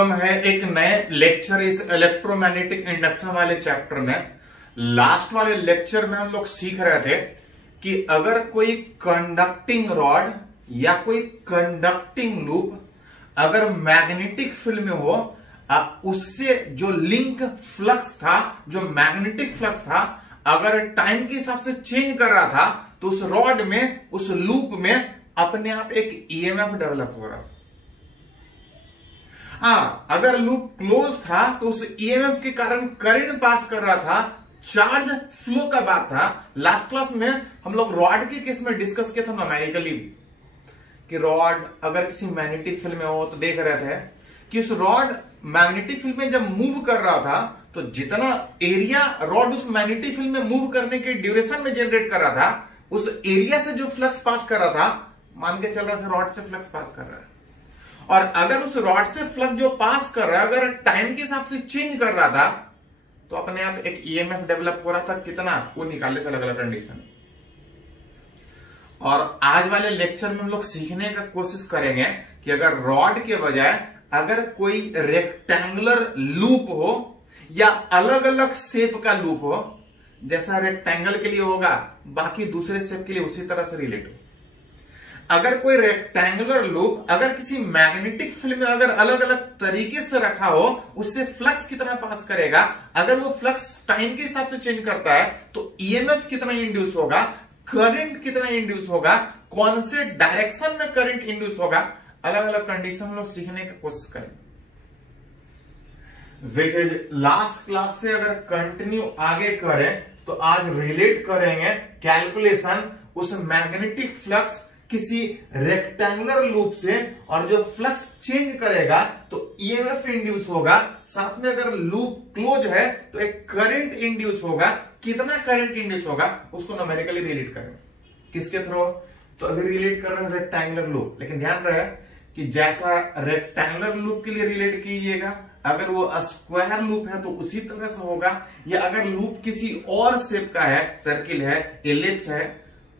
Welcome है एक नए लेक्चर इस इलेक्ट्रोमैग्नेटिक इंडक्शन वाले चैप्टर में। लास्ट वाले लेक्चर में हम लोग सीख रहे थे कि अगर कोई कंडक्टिंग रॉड या कोई कंडक्टिंग लूप अगर मैग्नेटिक फील्ड में हो, उससे जो लिंक फ्लक्स था, जो मैग्नेटिक फ्लक्स था, अगर टाइम के हिसाब से चेंज कर रहा था तो उस रॉड में, उस लूप में अपने आप एक ईएमएफ डेवलप हो रहा। अगर लूप क्लोज था तो उस ईएमएफ के कारण करंट पास कर रहा था, चार्ज फ्लो का बात था। लास्ट क्लास में हम लोग रॉड के केस में डिस्कस किया था न्यूमेरिकली कि रॉड अगर किसी मैग्नेटिक फील्ड में हो तो देख रहे थे कि उस रॉड मैग्नेटिक फील्ड में जब मूव कर रहा था तो जितना एरिया रॉड उस मैग्नेटिक फील्ड में मूव करने के ड्यूरेशन में जनरेट कर रहा था, उस एरिया से जो फ्लक्स पास कर रहा था, मान के चल रहा था रॉड से फ्लक्स पास कर रहा है, और अगर उस रॉड से फ्लक्स जो पास कर रहा है अगर टाइम के हिसाब से चेंज कर रहा था तो अपने आप एक ईएमएफ डेवलप हो रहा था। कितना, वो निकाले थे अलग अलग कंडीशन। और आज वाले लेक्चर में हम लोग सीखने का कोशिश करेंगे कि अगर रॉड के बजाय अगर कोई रेक्टेंगुलर लूप हो या अलग अलग शेप का लूप हो, जैसा रेक्टेंगल के लिए होगा बाकी दूसरे शेप के लिए उसी तरह से रिलेट हो। अगर कोई रेक्टेंगुलर लूप अगर किसी मैग्नेटिक फील्ड में अगर अलग अलग तरीके से रखा हो, उससे फ्लक्स कितना पास करेगा, अगर वो फ्लक्स टाइम के हिसाब से चेंज करता है तो ईएमएफ कितना इंड्यूस होगा, करंट कितना इंड्यूस होगा, कौन से डायरेक्शन में करंट इंड्यूस होगा, अलग अलग कंडीशन हम लोग सीखने की कोशिश करेंगे। विच इज लास्ट क्लास से अगर कंटिन्यू आगे करें तो आज रिलेट करेंगे कैलकुलेशन उस मैग्नेटिक फ्लक्स किसी रेक्टेंगुलर लूप से, और जो फ्लक्स चेंज करेगा तो ईएमएफ इंड्यूस होगा, साथ में अगर लूप क्लोज है तो एक करंट इंड्यूस होगा। कितना करंट इंड्यूस होगा उसको न्यूमेरिकली रिलेट करें। किसके थ्रू? तो अभी रिलेट कर रहे हैं रेक्टेंगुलर लूप, लेकिन ध्यान रहे कि जैसा रेक्टेंगुलर लूप के लिए रिलेट कीजिएगा, अगर वो स्क्वायर लूप है तो उसी तरह से होगा, या अगर लूप किसी और शेप का है, सर्किल है, एलिप्स है,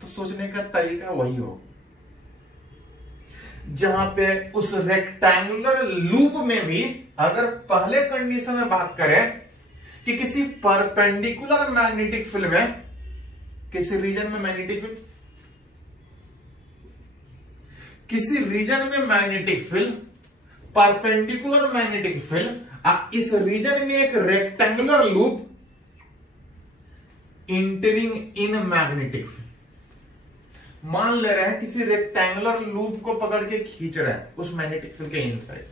तो सोचने का तरीका वही हो। जहां पे उस रेक्टेंगुलर लूप में भी अगर पहले कंडीशन में बात करें कि किसी परपेंडिकुलर मैग्नेटिक फील्ड में, किसी रीजन में मैग्नेटिक फील्ड, किसी रीजन में magnetic field, perpendicular magnetic field, इस रीजन में एक rectangular loop entering in magnetic field. मान ले रहे हैं किसी रेक्टेंगुलर लूप को पकड़ के खींच रहे हैं उस मैग्नेटिक फील्ड के इनसाइड,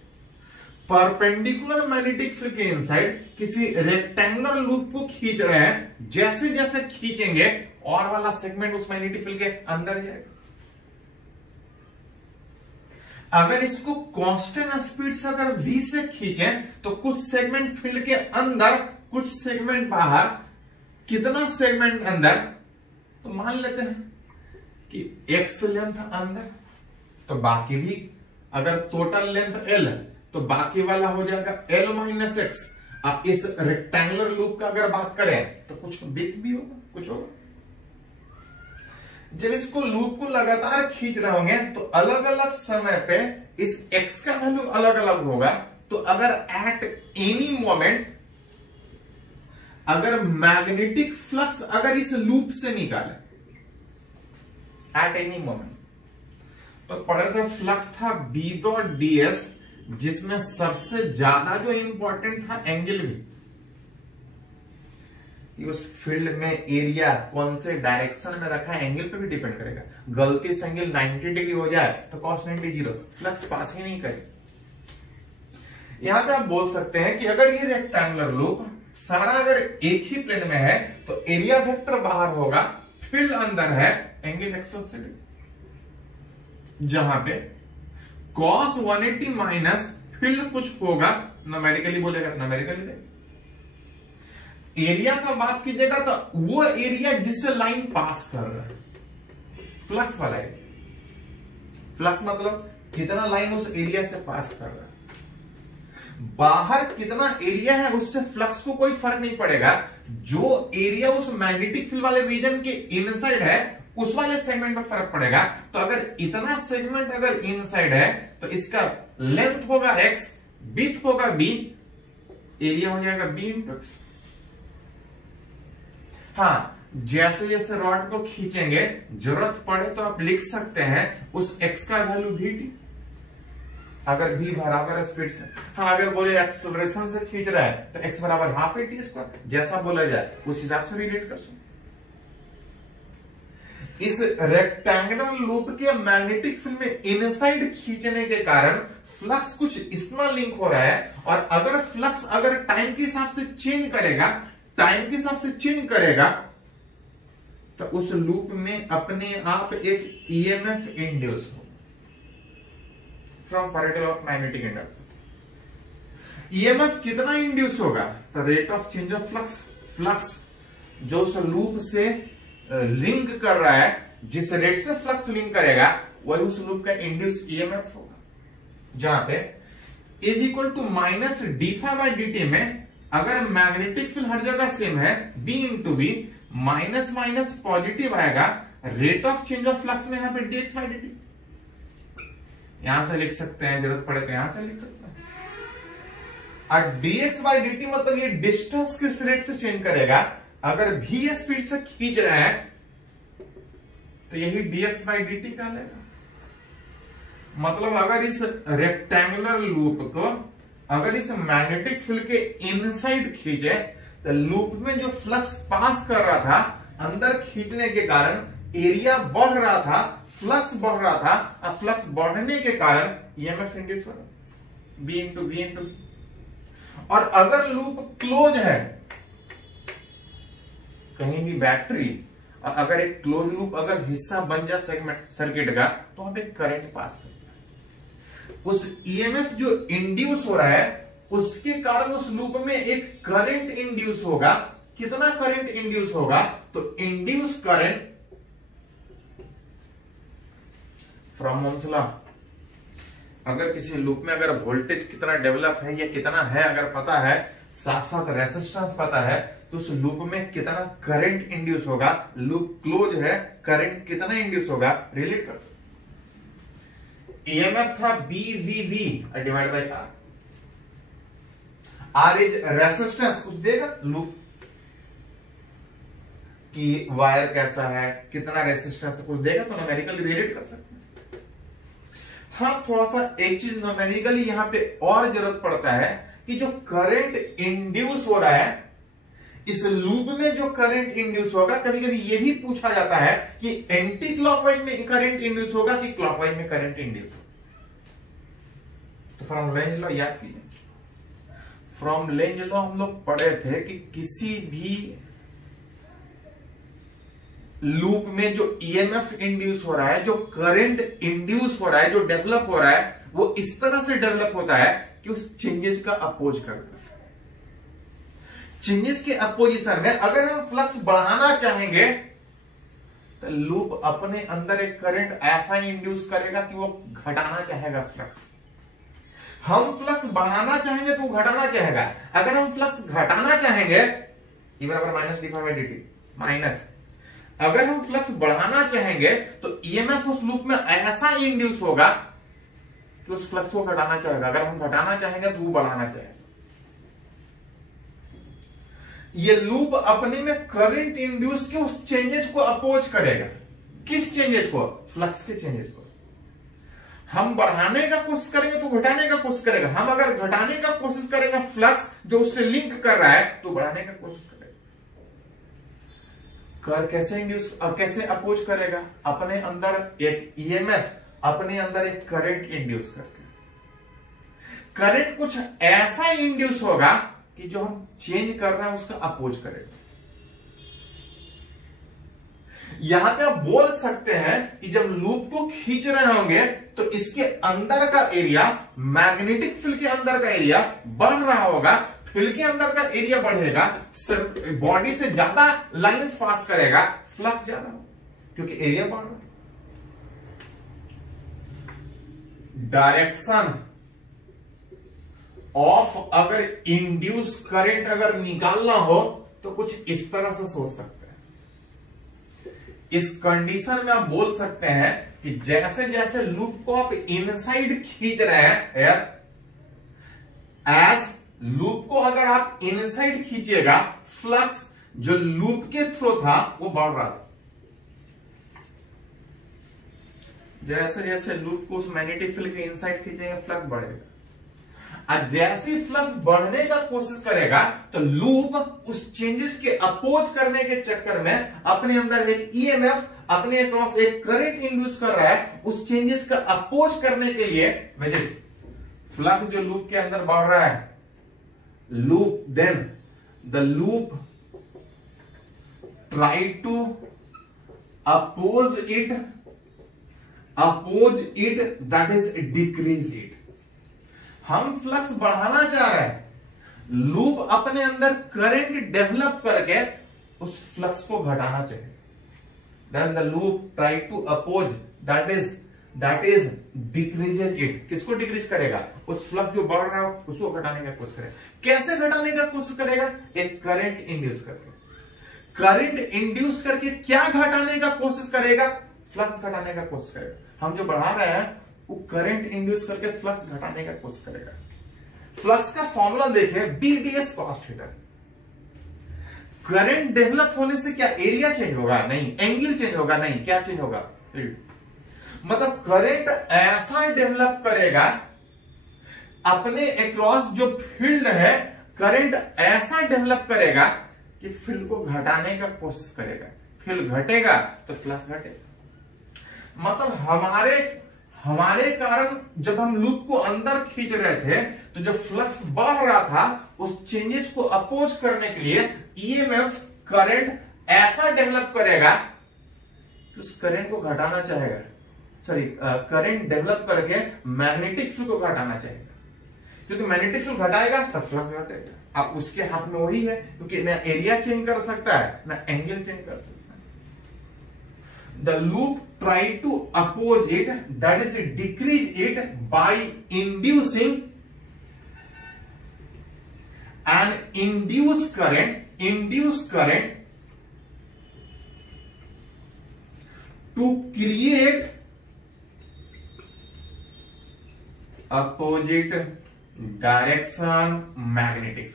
परपेंडिकुलर मैग्नेटिक फील्ड के इनसाइड किसी रेक्टेंगुलर लूप को खींच रहे हैं। जैसे जैसे खींचेंगे और वाला सेगमेंट उस मैग्नेटिक फील्ड के अंदर जाएगा। अगर इसको कांस्टेंट स्पीड से अगर v से खींचें तो कुछ सेगमेंट फील्ड के अंदर, कुछ सेगमेंट बाहर। कितना सेगमेंट अंदर? तो मान लेते हैं कि x लेंथ अंदर, तो बाकी भी अगर टोटल लेंथ l तो बाकी वाला हो जाएगा l माइनस एक्स। अब इस रेक्टेंगुलर लूप का अगर बात करें तो कुछ विड्थ भी होगा, कुछ होगा। जब इसको लूप को लगातार खींच रहे होंगे तो अलग अलग समय पे इस x का वैल्यू अलग अलग होगा। तो अगर एट एनी मोमेंट अगर मैग्नेटिक फ्लक्स अगर इस लूप से निकाले एट एनी मोमेंट, तो पढ़ा था फ्लक्स था b डॉट ds, जिसमें सबसे ज्यादा जो इंपॉर्टेंट था एंगल भी, उस फील्ड में एरिया कौन से डायरेक्शन में रखा है एंगल पे भी डिपेंड करेगा। गलती से एंगल 90 डिग्री हो जाए तो cos 90 0, फ्लक्स पास ही नहीं करे। यहां पे आप बोल सकते हैं कि अगर ये रेक्टेंगुलर लूप सारा अगर एक ही प्लेन में है तो एरिया वेक्टर बाहर होगा, फील्ड अंदर है, एंगल 180 डिग्री। जहां पे cos 180 माइनस फील्ड कुछ होगा, न्यूमेरिकली बोलेगा न्यूमेरिकली दे। एरिया का बात कीजिएगा तो वो एरिया जिससे लाइन पास कर रहा है, फ्लक्स वाला एरिया। फ्लक्स मतलब कितना लाइन उस एरिया से पास कर रहा है। बाहर कितना एरिया है उससे फ्लक्स को कोई फर्क नहीं पड़ेगा। जो एरिया उस मैग्नेटिक फील्ड वाले रीजन के इनसाइड है उस वाले सेगमेंट में फर्क पड़ेगा। तो अगर इतना सेगमेंट अगर इनसाइड है तो इसका लेंथ होगा x, विड्थ होगा बी, एरिया हो जाएगा बी इंटू एक्स। हाँ, जैसे जैसे रॉड को खींचेंगे, जरूरत पड़े तो आप लिख सकते हैं उस एक्स का वैल्यू वी टी, अगर v बराबर है स्पीड से। हाँ, अगर बोले एक्सेलरेशन से खींच रहा है तो x बराबर हाफ ए टी स्क्वायर, जैसा बोला जाए उस हिसाब से रिलेट कर सकते। इस रेक्टेंगुलर लूप के मैग्नेटिक फील्ड में इनसाइड खींचने के कारण फ्लक्स कुछ इतना लिंक हो रहा है, और अगर फ्लक्स अगर टाइम के हिसाब से चेंज करेगा, तो उस लूप में अपने आप एक ईएमएफ इंड्यूस हो from Faraday law of magnetic induction. EMF कितना इंड्यूस होगा? तो rate of change of flux जो उस लूप से लिंक कर रहा है, जिस रेट से फ्लक्स लिंक करेगा वही उस लूप का इंड्यूस ईएमएफ होगा, जहां पे is equal to minus D phi by D T में अगर मैग्नेटिक फील्ड हर जगह सेम है, B into B, minus minus positive आएगा, rate of change of flux में यहां पे डीएक्स बाई डी टी, यहां से लिख सकते हैं, जरूरत पड़े तो यहां से लिख सकते हैं। और dx बाई dt मतलब ये डिस्टेंस किस रेट से चेंज करेगा, अगर v स्पीड से खींच रहे हैं तो यही dx बाई dt का लेगा। मतलब अगर इस रेक्टेंगुलर लूप को अगर इस मैग्नेटिक फील्ड के इनसाइड खींचे तो लूप में जो फ्लक्स पास कर रहा था, अंदर खींचने के कारण एरिया बढ़ रहा था, फ्लक्स बढ़ रहा था, और फ्लक्स बढ़ने के कारण ईएमएफ इंड्यूस हो रहा, बी इंटू वी इंटू। और अगर लूप क्लोज है, कहीं भी बैटरी, और अगर एक क्लोज लूप अगर हिस्सा बन जाए सेगमेंट सर्किट का, तो वहां पे करंट पास करता है। उस ईएमएफ जो इंड्यूस हो रहा है उसके कारण उस लूप में एक करंट इंड्यूस होगा। कितना करंट इंड्यूस होगा? तो induce current from Ohm's law, अगर किसी लूप में अगर वोल्टेज कितना डेवलप है या कितना है अगर पता है, साथ साथ रेजिस्टेंस पता है, तो उस लूप में कितना करंट इंड्यूस होगा, लूप क्लोज है, करंट कितना इंड्यूस होगा, रिलेट कर सकते। ईएमएफ था BVV divide by R, R is resistance, कुछ देगा लूप कि वायर कैसा है, कितना रेजिस्टेंस कुछ देगा, तो न्यूमेरिकली रिलेट कर सकते हैं। हाँ, थोड़ा सा एक चीज न्यूमेरिकली यहां पे और जरूरत पड़ता है कि जो करंट इंड्यूस हो रहा है, इस लूप में जो करंट इंड्यूस होगा, कभी कभी ये भी पूछा जाता है कि एंटी क्लॉकवाइज में करंट इंड्यूस होगा कि क्लॉकवाइज में करंट इंड्यूस होगा। तो फ्रॉम लेंज लॉ याद कीजिए, फ्रॉम लेंज लॉ हम लोग पढ़े थे कि किसी भी लूप में जो ईएमएफ इंड्यूस हो रहा है, जो करंट इंड्यूस हो रहा है, जो डेवलप हो रहा है, वो इस तरह से डेवलप होता है कि उस चेंजेस का अपोज करता है। चेंजेस के अपोजिशन में अगर हम फ्लक्स बढ़ाना चाहेंगे तो लूप अपने अंदर एक करंट ऐसा इंड्यूस करेगा कि वो घटाना चाहेगा फ्लक्स। हम फ्लक्स बढ़ाना चाहेंगे तो वो घटाना चाहेगा। अगर हम फ्लक्स घटाना चाहेंगे, ई बराबर minus D phi by D T minus, अगर हम फ्लक्स बढ़ाना चाहेंगे तो ईएमएफ उस लूप में ऐसा इंड्यूस होगा कि उस फ्लक्स को घटाना चाहेगा। अगर हम घटाना चाहेंगे तो वो बढ़ाना चाहेगा। ये लूप अपने में करंट इंड्यूस के उस चेंजेस को अपोज करेगा। किस चेंजेस को? फ्लक्स के चेंजेस को। हम बढ़ाने का कोशिश करेंगे तो घटाने का कोशिश करेगा। हम अगर घटाने का कोशिश करेंगे फ्लक्स जो उससे लिंक कर रहा है तो बढ़ाने का कोशिश करेगा। कर कैसे इंड्यूस, कैसे अपोज करेगा? अपने अंदर एक ईएमएफ, अपने अंदर एक करंट इंड्यूस करके। करंट कुछ ऐसा इंड्यूस होगा कि जो हम चेंज कर रहे हैं उसका अपोज करेगा। यहां पे आप बोल सकते हैं कि जब लूप को खींच रहे होंगे तो इसके अंदर का एरिया, मैग्नेटिक फील्ड के अंदर का एरिया बढ़ रहा होगा। फील्ड के अंदर का एरिया बढ़ेगा, बॉडी से ज्यादा लाइंस पास करेगा, फ्लक्स ज्यादा होगा क्योंकि एरिया बढ़ रहा है। डायरेक्शन ऑफ अगर इंड्यूस करंट अगर निकालना हो तो कुछ इस तरह से सोच सकते हैं। इस कंडीशन में आप बोल सकते हैं कि जैसे जैसे लूप को आप इनसाइड खींच रहे हैं एयर, एज लूप को अगर आप इनसाइड खींचिएगा, फ्लक्स जो लूप के थ्रू था वो बढ़ रहा था। जैसे जैसे लूप को उस मैग्नेटिक फील्ड के इनसाइड खींचेंगे फ्लक्स बढ़ेगा, और जैसे फ्लक्स बढ़ने का कोशिश करेगा तो लूप उस चेंजेस के अपोज करने के चक्कर में अपने अंदर एक ईएमएफ, अपने अक्रॉस एक करंट इंड्यूस कर रहा है। उस चेंजेस का अपोज करने के लिए फ्लक्स जो लूप के अंदर बढ़ रहा है, loop then the loop try to oppose it, that is decrease it। हम फ्लक्स बढ़ाना चाह रहे हैं, लूप अपने अंदर करंट डेवलप करके उस फ्लक्स को घटाना चाहिए। Then the loop try to oppose, that is decreases it। किसको डिक्रीज करेगा? उस फ्लक्स जो बढ़ रहा है उसको घटाने का कोशिश करेगा। कैसे घटाने का कोशिश करेगा? एक करंट इंड्यूस करके। करंट इंड्यूस करके क्या घटाने का कोशिश करेगा? फ्लक्स घटाने का कोशिश करेगा। हम जो बढ़ा रहे हैं वो करंट इंड्यूस करके फ्लक्स घटाने का कोशिश करेगा। फ्लक्स का फॉर्मूला देखें, BDS cos theta. Current develop होने से क्या एरिया चेंज होगा? नहीं। एंगल चेंज होगा? नहीं। क्या चेंज होगा? फील्ड। मतलब करंट ऐसा डेवलप करेगा, अपने अक्रॉस जो फील्ड है करंट ऐसा डेवलप करेगा कि फील्ड को घटाने का कोशिश करेगा। फील्ड घटेगा तो फ्लक्स घटेगा। मतलब हमारे कारण जब हम लूप को अंदर खींच रहे थे तो जब फ्लक्स बढ़ रहा था उस चेंजेस को अपोज करने के लिए ईएमएफ करंट ऐसा डेवलप करेगा कि उस करंट को घटाना चाहेगा। करंट डेवलप करके मैग्नेटिक फील्ड को घटाना चाहेगा, क्योंकि मैग्नेटिक फील्ड घटाएगा तब फ्लक्स घटेगा। अब उसके हाथ में वही है, क्योंकि ना एरिया चेंज कर सकता है ना एंगल चेंज कर सकता है। The loop try to oppose it, that is decrease it by inducing an induce current to create opposite direction magnetic.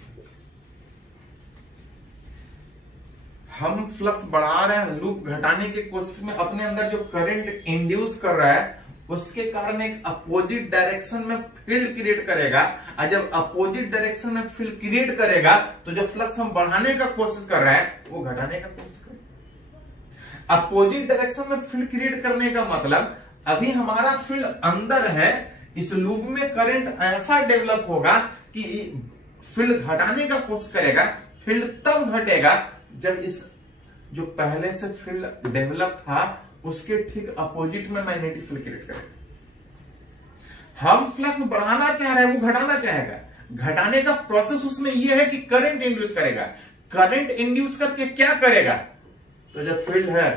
हम फ्लक्स बढ़ा रहे हैं, लूप घटाने की कोशिश में अपने अंदर जो करंट इंड्यूस कर रहा है उसके कारण एक अपोजिट डायरेक्शन में फील्ड क्रिएट करेगा। और जब अपोजिट डायरेक्शन में फील्ड क्रिएट करेगा तो जो फ्लक्स हम बढ़ाने का कोशिश कर रहे हैं वो घटाने का कोशिश करेगा। अपोजिट डायरेक्शन में फील्ड क्रिएट करने का मतलब अभी हमारा फील्ड अंदर है, इस लूप में करंट ऐसा डेवलप होगा कि फील्ड घटाने का कोशिश करेगा। फील्ड तब घटेगा जब इस जो पहले से फील्ड डेवलप था उसके ठीक अपोजिट में मैग्नेटिक फील्ड क्रिएट करेगा। हम फ्लक्स बढ़ाना चाह रहे हैं, वो घटाना चाहेगा। घटाने का प्रोसेस उसमें यह है कि करंट इंड्यूस करेगा। करंट इंड्यूस करके क्या करेगा? तो जब फील्ड है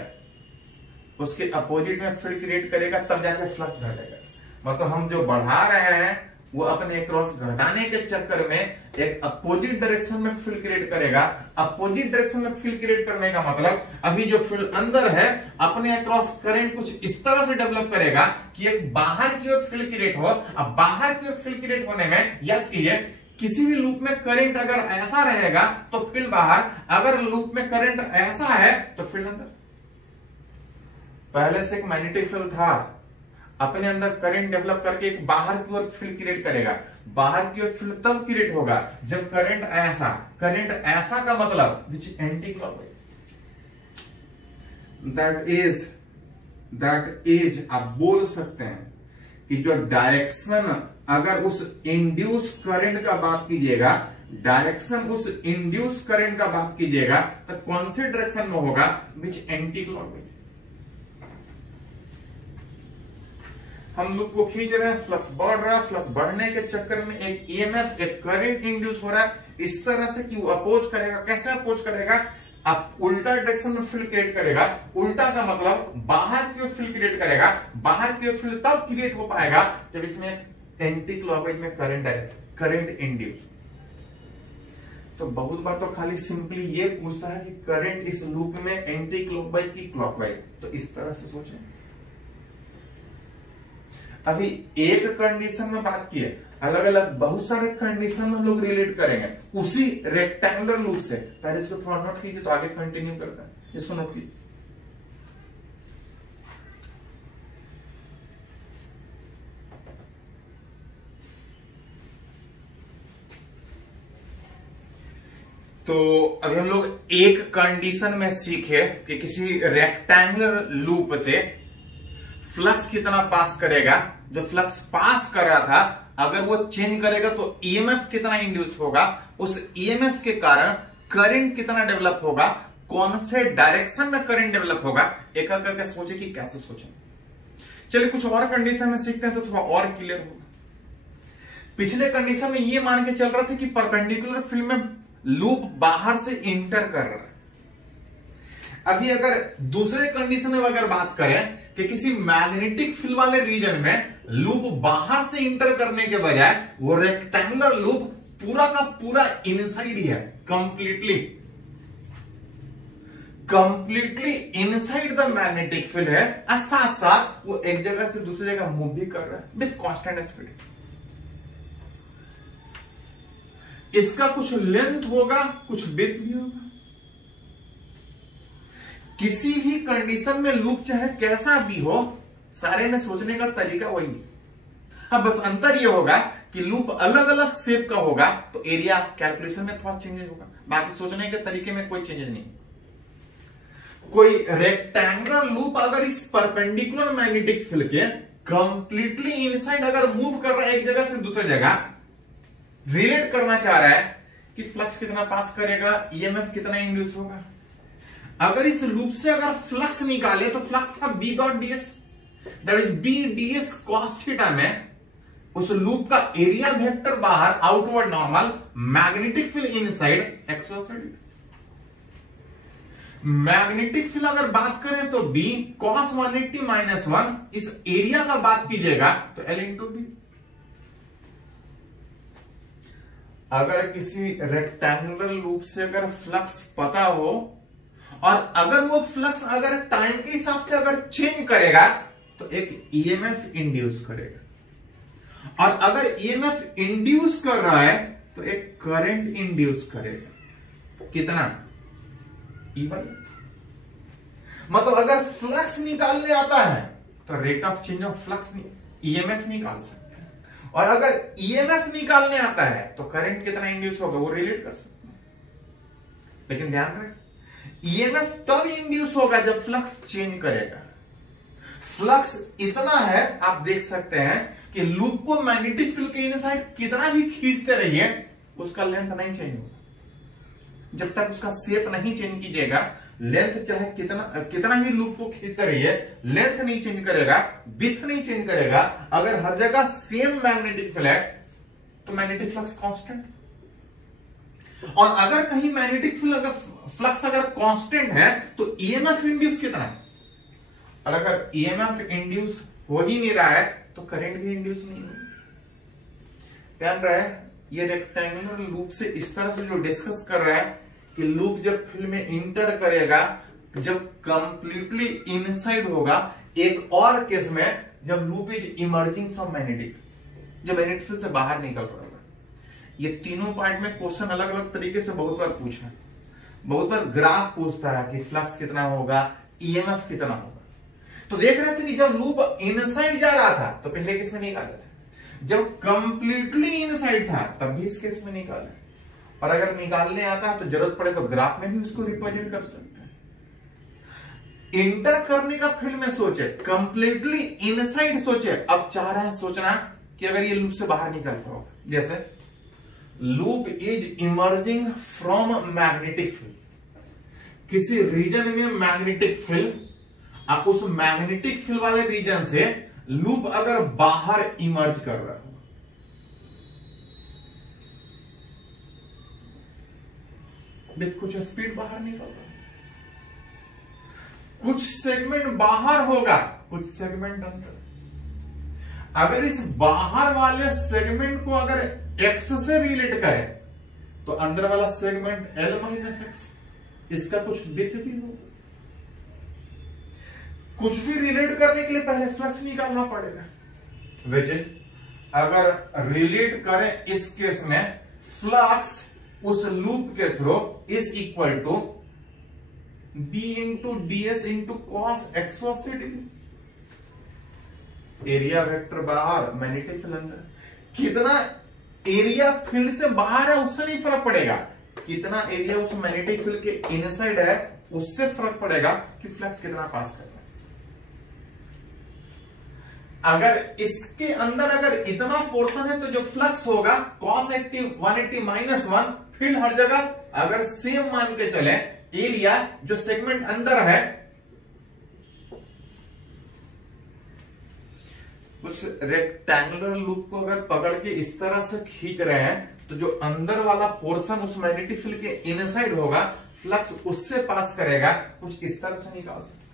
उसके अपोजिट में फील्ड क्रिएट करेगा, तब जाकर फ्लक्स घटेगा। मतलब हम जो बढ़ा रहे हैं वो अपने क्रॉस घटाने के चक्कर में एक अपोजिट डायरेक्शन में फील्ड क्रिएट करेगा। अपोजिट डायरेक्शन में फील्ड क्रिएट करने का मतलब अभी जो फील्ड अंदर है अपने अक्रॉस करंट कुछ इस तरह से डेवलप करेगा कि एक बाहर की ओर फील्ड क्रिएट हो। अब बाहर की ओर फील्ड क्रिएट होने में याद कीजिए, किसी भी लूप में करंट अगर ऐसा रहेगा तो फील्ड बाहर, अगर लूप में करंट ऐसा है तो फील्ड अंदर। पहले से एक मैग्नेटिक फील्ड था, अपने अंदर करंट डेवलप करके एक बाहर की ओर फील्ड क्रिएट करेगा। बाहर की ओर फील्ड तब क्रिएट होगा जब करंट ऐसा का मतलब which anti clockwise, that is आप बोल सकते हैं कि जो डायरेक्शन, अगर उस इंड्यूस करंट का बात कीजिएगा, डायरेक्शन उस इंड्यूस करंट का बात कीजिएगा तो कौन से डायरेक्शन में होगा? Which anti clockwise. हम लूप को खींच रहे हैं, फ्लक्स बढ़ रहा है, फ्लक्स बढ़ने के चक्कर में एक ईएमएफ, एक करंट इंड्यूस हो रहा है इस तरह से कि वो अपोज करेगा। कैसे अपोज करेगा? आप उल्टा डायरेक्शन में फील्ड क्रिएट करेगा। उल्टा का मतलब बाहर की ओर फील्ड क्रिएट करेगा। बाहर की ओर फील्ड तब क्रिएट हो पाएगा जब इसमें एंटी क्लॉकवाइज में करंट इंड्यूस। तो बहुत बार तो खाली सिंपली ये पूछता है कि करंट इस लूप में एंटी क्लॉकवाइज की क्लॉकवाइज, तो इस तरह से सोचें। अभी एक कंडीशन में बात की है, अलग अलग बहुत सारे कंडीशन में हम लोग रिलेट करेंगे उसी रेक्टेंगुलर लूप से। पहले इसको थोड़ा नोट कीजिए तो आगे कंटिन्यू करते हैं। इसको नोट कीजिए। तो अभी हम लोग एक कंडीशन में सीखे कि किसी रेक्टेंगुलर लूप से फ्लक्स कितना पास करेगा। जो फ्लक्स पास कर रहा था अगर वो चेंज करेगा तो ईएमएफ कितना इंड्यूस होगा, उस ईएमएफ के कारण करंट कितना डेवलप होगा, कौन से डायरेक्शन में करंट डेवलप होगा। एक एक करके सोचे कि कैसे सोचें। चलिए कुछ और कंडीशन में सीखते हैं तो थोड़ा और क्लियर होगा। पिछले कंडीशन में ये मान के चल रहा था कि परपेंडिकुलर फील्ड में लूप बाहर से इंटर कर रहा है। अभी अगर दूसरे कंडीशन में अगर बात करें कि किसी मैग्नेटिक फील्ड वाले रीजन में लूप बाहर से इंटर करने के बजाय वो रेक्टेंगुलर लूप पूरा का पूरा इनसाइड ही है, completely inside the magnetic field है, और साथ साथ वो एक जगह से दूसरी जगह मूव भी कर रहा है विथ कांस्टेंट स्पीड। इसका कुछ लेंथ होगा, कुछ विड्थ भी होगा। किसी भी कंडीशन में लूप चाहे कैसा भी हो, सारे में सोचने का तरीका वही है। हाँ, बस अंतर यह होगा कि लूप अलग अलग शेप का होगा तो एरिया कैलकुलेशन में थोड़ा चेंजेस होगा, बाकी सोचने के तरीके में कोई चेंजेस नहीं। कोई रेक्टेंगुलर लूप अगर इस परपेंडिकुलर मैग्नेटिक फील्ड के कंप्लीटली इनसाइड अगर मूव कर रहा है एक जगह से दूसरी जगह, रिलेट करना चाह रहा है कि फ्लक्स कितना पास करेगा, ईएमएफ कितना इंड्यूस होगा। अगर इस लूप से अगर फ्लक्स निकाले तो फ्लक्स था B dot DS, that is B DS cos theta में उस लूप का एरिया वेक्टर बाहर outward normal, magnetic field inside एक्सोसाइड। मैग्नेटिक फील्ड अगर बात करें तो बी कॉस 180 माइनस 1, इस एरिया का बात कीजिएगा तो एल इंटू बी। अगर किसी रेक्टेंगुलर लूप से अगर फ्लक्स पता हो और अगर वो फ्लक्स अगर टाइम के हिसाब से अगर चेंज करेगा तो एक ईएमएफ इंड्यूस करेगा, और अगर ईएमएफ इंड्यूस कर रहा है तो एक करंट इंड्यूस करेगा। कितना? E1। मतलब अगर फ्लक्स निकालने आता है तो rate of change of flux EMF निकाल सकते हैं, और अगर ईएमएफ निकालने आता है तो करंट कितना इंड्यूस होगा वो रिलेट कर सकते हैं। लेकिन ध्यान रखें, ईएमएफ तब इंड्यूस होगा जब फ्लक्स चेंज करेगा। फ्लक्स इतना है, आप देख सकते हैं कि लूप को मैग्नेटिक फील्ड के इनसाइड कितना भी खींचते रहिए उसका लेंथ नहीं चेंज होगा। जब तक उसका शेप नहीं चेंज कीजिएगा, लेंथ चाहे कितना भी लूप को खींचते रहिए, लेंथ नहीं चेंज करेगा, विड्थ नहीं चेंज करेगा। अगर हर जगह सेम मैग्नेटिक फील्ड है तो मैग्नेटिक फ्लक्स कांस्टेंट, और अगर कहीं मैग्नेटिक फील्ड अगर फ्लक्स अगर कांस्टेंट है तो ईएमएफ इंड्यूस कितना है, और अगर ईएमएफ इंड्यूस हो ही नहीं रहा है तो करंट भी इंड्यूस नहीं होगा। ध्यान रहे, ये रेक्टेंगुलर लूप से इस तरह से जो डिस्कस कर रहा है कि लूप जब फील्ड में इंटर करेगा, जब कंप्लीटली इनसाइड होगा। एक और केस में जब loop is emerging from magnetic, जब मैग्नेटिक फील्ड से बाहर निकल रहा होगा। ये तीनों पार्ट में क्वेश्चन अलग अलग तरीके से बहुत बार पूछा, बहुत बार ग्राफ पूछता है कि फ्लक्स कितना होगा, ईएमएफ कितना होगा। तो देख रहे थे कि जब लूप इनसाइड जा रहा था तो पहले केस में निकाले थे, जब कंप्लीटली इनसाइड था तब भी इस केस में निकाले, और अगर निकालने आता है तो जरूरत पड़े तो ग्राफ में भी उसको रिप्रेजेंट कर सकते हैं। इंटर करने का फील्ड में सोचे, कंप्लीटली इनसाइड सोचे। अब चाह रहे हैं सोचना कि अगर ये लूप से बाहर निकल पाओ, जैसे loop is emerging from magnetic field, किसी रीजन में मैग्नेटिक फील्ड, आप उस मैग्नेटिक फील्ड वाले रीजन से लूप अगर बाहर इमर्ज कर रहा हो, विथ कुछ स्पीड बाहर निकल रहा है, कुछ सेगमेंट बाहर होगा, कुछ सेगमेंट अंदर। अगर इस बाहर वाले सेगमेंट को अगर एक्स से रिलेट करें तो अंदर वाला सेगमेंट एल माइनस एक्स, इसका कुछ विड्थ भी होगा। कुछ भी रिलेट करने के लिए पहले फ्लक्स निकालना पड़ेगा। विच इज अगर रिलेट करें इस केस में, फ्लक्स उस लूप के through is equal to B into DS into cos X area vector बाहर, मैग्नेटिक फील्ड अंदर। कितना एरिया फील्ड से बाहर है उससे नहीं फर्क पड़ेगा, कितना एरिया उस मैग्नेटिक फील्ड के इनसाइड है उससे फर्क पड़ेगा कि फ्लक्स कितना पास कर रहा है। अगर इसके अंदर अगर इतना पोर्शन है तो जो फ्लक्स होगा cos 180 माइनस 1, फील्ड हर जगह अगर सेम मान के चले, एरिया जो सेगमेंट अंदर है उस रेक्टेंगुलर लूप को अगर पकड़ के इस तरह से खींच रहे हैं तो जो अंदर वाला पोर्शन उस मैग्नेटिक फील्ड के इनसाइड होगा, फ्लक्स उससे पास करेगा, कुछ इस तरह से निकाल सकते।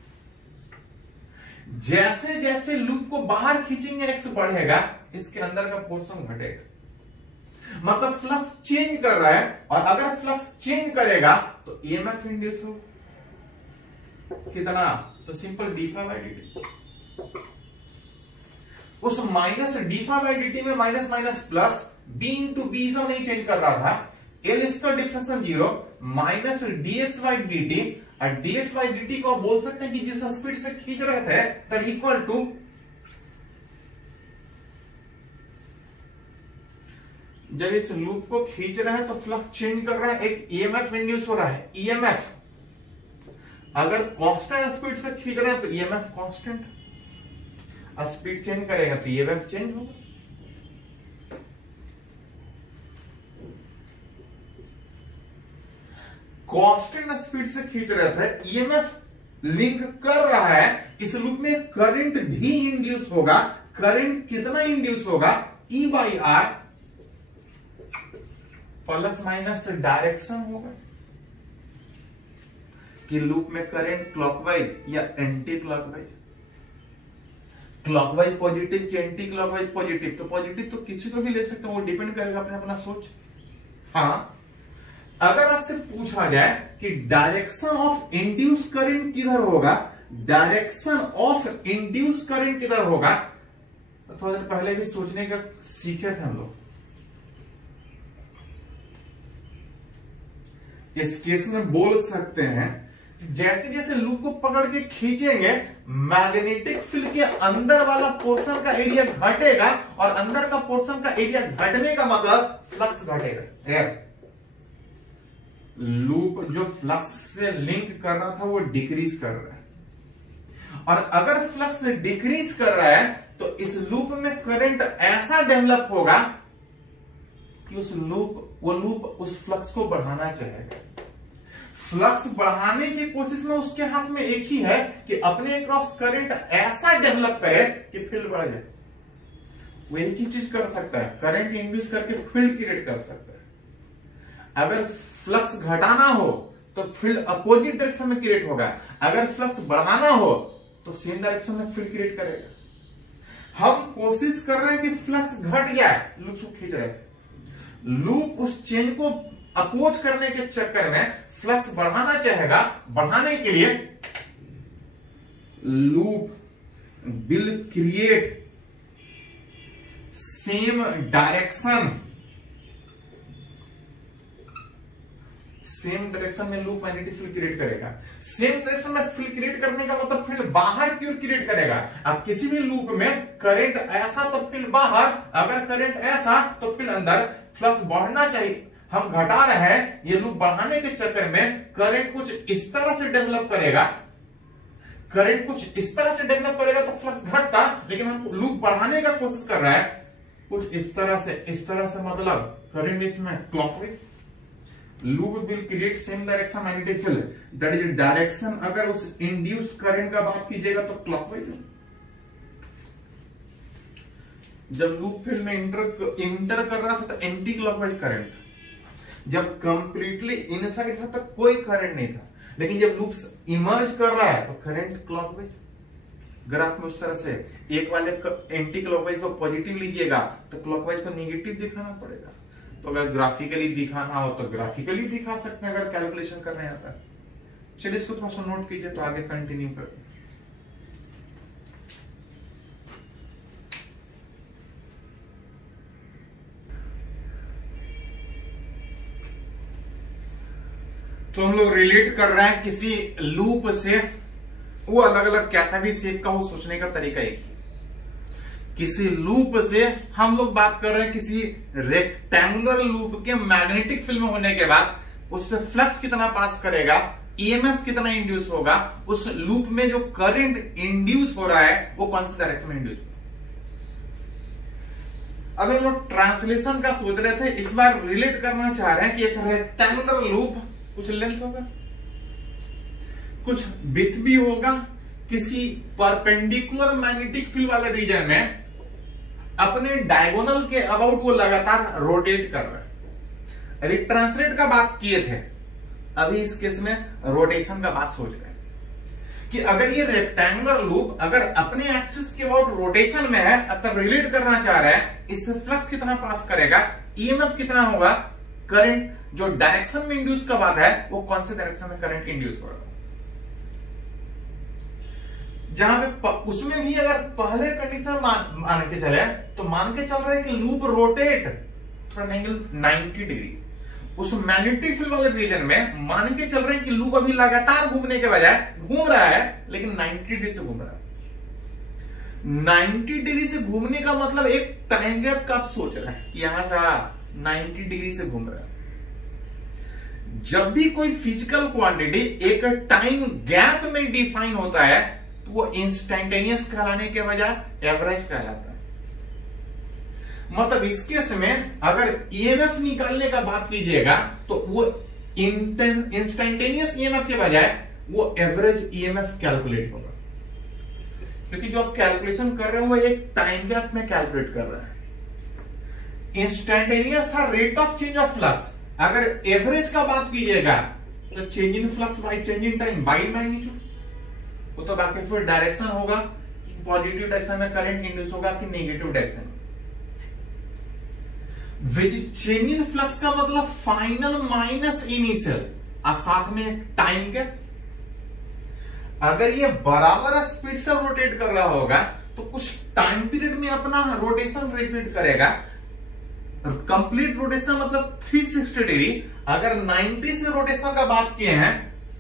जैसे जैसे लूप को बाहर खींचेंगे एक्स बढ़ेगा, इसके अंदर का पोर्शन घटेगा, मतलब फ्लक्स चेंज कर रहा है। और अगर फ्लक्स चेंज करेगा तो ईएमएफ इंड्यूस हो कितना, तो सिंपल डीफा बाई dt। उस माइनस डीफा बाई dt में minus minus plus, b into b सब नहीं चेंज कर रहा था, एल इसका difference 0 minus dx by dt, और dx बाई dt को आप बोल सकते हैं कि जिस स्पीड से खींच रहे थे दैट इक्वल टू जब इस लूप को खींच रहे हैं तो फ्लक्स चेंज कर रहा है, एक ईएमएफ इंड्यूस हो रहा है, ईएमएफ। अगर कांस्टेंट स्पीड से खींच रहे हैं तो ईएमएफ कांस्टेंट, स्पीड चेंज करेगा तो ईएमएफ चेंज होगा। कांस्टेंट स्पीड से खींच रहे थे, ईएमएफ लिंक कर रहा है, इस लूप में करंट भी इंड्यूस होगा। करंट कितना इंड्यूस होगा, E by R plus minus direction होगा कि लूप में करंट क्लॉकवाइज या एंटी क्लॉकवाइज, क्लॉकवाइज पॉजिटिव कि एंटी क्लॉकवाइज पॉजिटिव, तो पॉजिटिव तो किसी को भी ले सकते हो, वो डिपेंड करेगा अपना अपना सोच। हाँ, अगर आपसे पूछा जाए कि डायरेक्शन ऑफ इंड्यूस करंट किधर होगा, डायरेक्शन ऑफ इंड्यूस करंट किधर होगा, तो थोड़ा देर पहले भी सोचने का सीखे थे हम लोग। इस केस में बोल सकते हैं जैसे जैसे लूप को पकड़ के खींचेंगे, मैग्नेटिक फील्ड के अंदर वाला पोर्शन का एरिया घटेगा, और अंदर का पोर्शन का एरिया घटने का मतलब फ्लक्स घटेगा। लूप जो फ्लक्स से लिंक कर रहा था वो डिक्रीज कर रहा है, और अगर फ्लक्स डिक्रीज कर रहा है तो इस लूप में करंट ऐसा डेवलप होगा कि वो लूप उस फ्लक्स को बढ़ाना चाहेगा। फ्लक्स बढ़ाने की कोशिश में उसके हाथ में एक ही है कि अपने क्रॉस करंट ऐसा डेवलप करे कि फील्ड बढ़ जाए। वो एक ही चीज कर सकता है, करंट इंड्यूस करके फील्ड क्रिएट कर सकता है। अगर फ्लक्स घटाना हो तो फील्ड अपोजिट डायरेक्शन में क्रिएट होगा, अगर फ्लक्स बढ़ाना हो तो सेम डायरेक्शन में फील्ड क्रिएट करेगा। हम कोशिश कर रहे हैं कि फ्लक्स घट जाए, लूप को खींच रहे थे, लूप उस चेंज को अपोज करने के चक्कर में फ्लक्स बढ़ाना चाहेगा। बढ़ाने के लिए loop will create same direction, same direction में लूप मैग्नेटिक फील्ड क्रिएट करेगा। सेम डायरेक्शन में फील्ड क्रिएट करने का मतलब फील्ड बाहर की ओर क्रिएट करेगा। अब किसी भी लूप में करंट ऐसा तो फील्ड बाहर, अगर करंट ऐसा तो फील्ड अंदर। फ्लक्स बढ़ना चाहिए, हम घटा रहे हैं, ये लूप बढ़ाने के चक्कर में करंट कुछ इस तरह से डेवलप करेगा, करंट कुछ इस तरह से डेवलप करेगा तो फ्लक्स घटता, लेकिन हम लूप बढ़ाने का कोशिश कर रहे हैं कुछ इस तरह से मतलब करंट इसमें clockwise. Loop will create same direction magnetic field, that is direction. अगर उस इंड्यूस करंट का बात कीजिएगा तो क्लॉकवाइज। जब लूप फील्ड में इंटर कर रहा था तो एंटी क्लॉकवाइज करंट, जब कंप्लीटली इनसाइड था तो कोई करंट नहीं था, लेकिन जब लूप इमर्ज कर रहा है तो करंट क्लॉकवाइज। ग्राफ में उस तरह से एक वाले एंटी क्लॉकवाइज को पॉजिटिव लीजिएगा तो क्लॉकवाइज को नेगेटिव दिखाना पड़ेगा। तो अगर ग्राफिकली दिखाना हो तो ग्राफिकली दिखा सकते हैं, अगर कैलकुलेशन करने आता है। चलिए इसको थोड़ा सा नोट कीजिए तो आगे कंटिन्यू करें। तो हम लोग रिलेट कर रहे हैं किसी लूप से, वो अलग अलग कैसा भी शेप का हो, सोचने का तरीका एक ही। किसी लूप से हम लोग बात कर रहे हैं किसी रेक्टेंगुलर लूप के मैग्नेटिक फील्ड में होने के बाद उससे फ्लक्स कितना पास करेगा, ईएमएफ कितना इंड्यूस होगा, उस लूप में जो करंट इंड्यूस हो रहा है वो कौन सी डायरेक्शन में इंड्यूस होगा। अभी हम लोग ट्रांसलेशन का सोच रहे थे, इस बार रिलेट करना चाह रहे हैं कि एक रेक्टेंगुलर लूप कुछ लेंथ होगा, कुछ विड्थ भी होगा, किसी परपेंडिकुलर मैग्नेटिक फील्ड वाले रीजन में अपने डायगोनल के अबाउट वो लगातार रोटेट कर रहा है। अभी ट्रांसलेट का बात किए थे, अभी इस केस में रोटेशन का बात सोच रहे हैं कि अगर ये रेक्टेंगुलर लूप अगर अपने एक्सिस के अबाउट रोटेशन में है तब रिलेट करना चाह रहा है इससे फ्लक्स कितना पास करेगा, ईएमएफ कितना होगा, करंट जो डायरेक्शन में इंड्यूस का बात है वो कौन से डायरेक्शन में करंट इंड्यूस होगा। जहां पे उसमें भी अगर पहले कंडीशन मान के चले तो मान के चल रहा है कि लूप रोटेट थोड़ा एंगल 90 डिग्री, उस मैग्नेटिक फील्ड वाले रीजन में मान के चल रहे हैं कि लूप अभी लगातार घूमने के बजाय घूम रहा है लेकिन 90 डिग्री से घूम रहा है। 90 डिग्री से घूमने का मतलब एक टाइम गैप का आप सोच रहे हैं कि यहां से 90 डिग्री से घूम रहा है। जब भी कोई फिजिकल क्वांटिटी एक टाइम गैप में डिफाइन होता है तो वो इंस्टेंटेनियस कहलाने के बजाय एवरेज कहलाता है। मतलब इस केस में अगर ईएमएफ निकालने का बात कीजिएगा तो वो इंस्टेंटेनियस ईएमएफ के बजाय वो एवरेज ईएमएफ कैलकुलेट होगा, क्योंकि जो आप कैलकुलेशन कर रहे हो वो एक टाइम गैप में कैलकुलेट कर रहा है। इंस्टेंटेनियस था rate of change of flux, अगर एवरेज का बात कीजिएगा तो change in flux by change in time by magnitude, वो तो बाकी फिर डायरेक्शन होगा कि पॉजिटिव डायरेक्शन में करंट इंड्यूस होगा कि नेगेटिव डायरेक्शन में। विच चेंज इन फ्लक्स का मतलब फाइनल माइनस इनिशियल और साथ में टाइम गैप। अगर ये बराबर स्पीड से रोटेट कर रहा होगा तो कुछ टाइम पीरियड में अपना रोटेशन रिपीट करेगा। कंप्लीट रोटेशन मतलब 360 डिग्री। अगर 90 से रोटेशन का बात किए हैं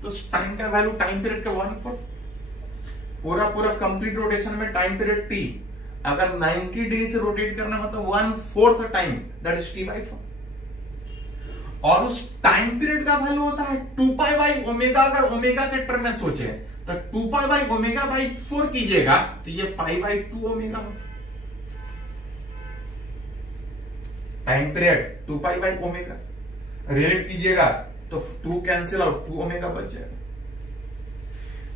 तो टाइम का वैल्यू टाइम पीरियड का 1/4, पूरा कंप्लीट रोटेशन में टाइम पीरियड t। अगर 90 डिग्री से रोटेट करना मतलब 1/4 टाइम, दैट इज t/4। और उस टाइम पीरियड का वैल्यू होता है 2π/ω। अगर ओमेगा के टर्म में सोचे तो 2π/ω/4 कीजिएगा तो ये π/2ω। टाइम पीरियड 2π/ω रिलेट कीजिएगा तो 2 कैंसिल आउट, 2ω बच जाएगा।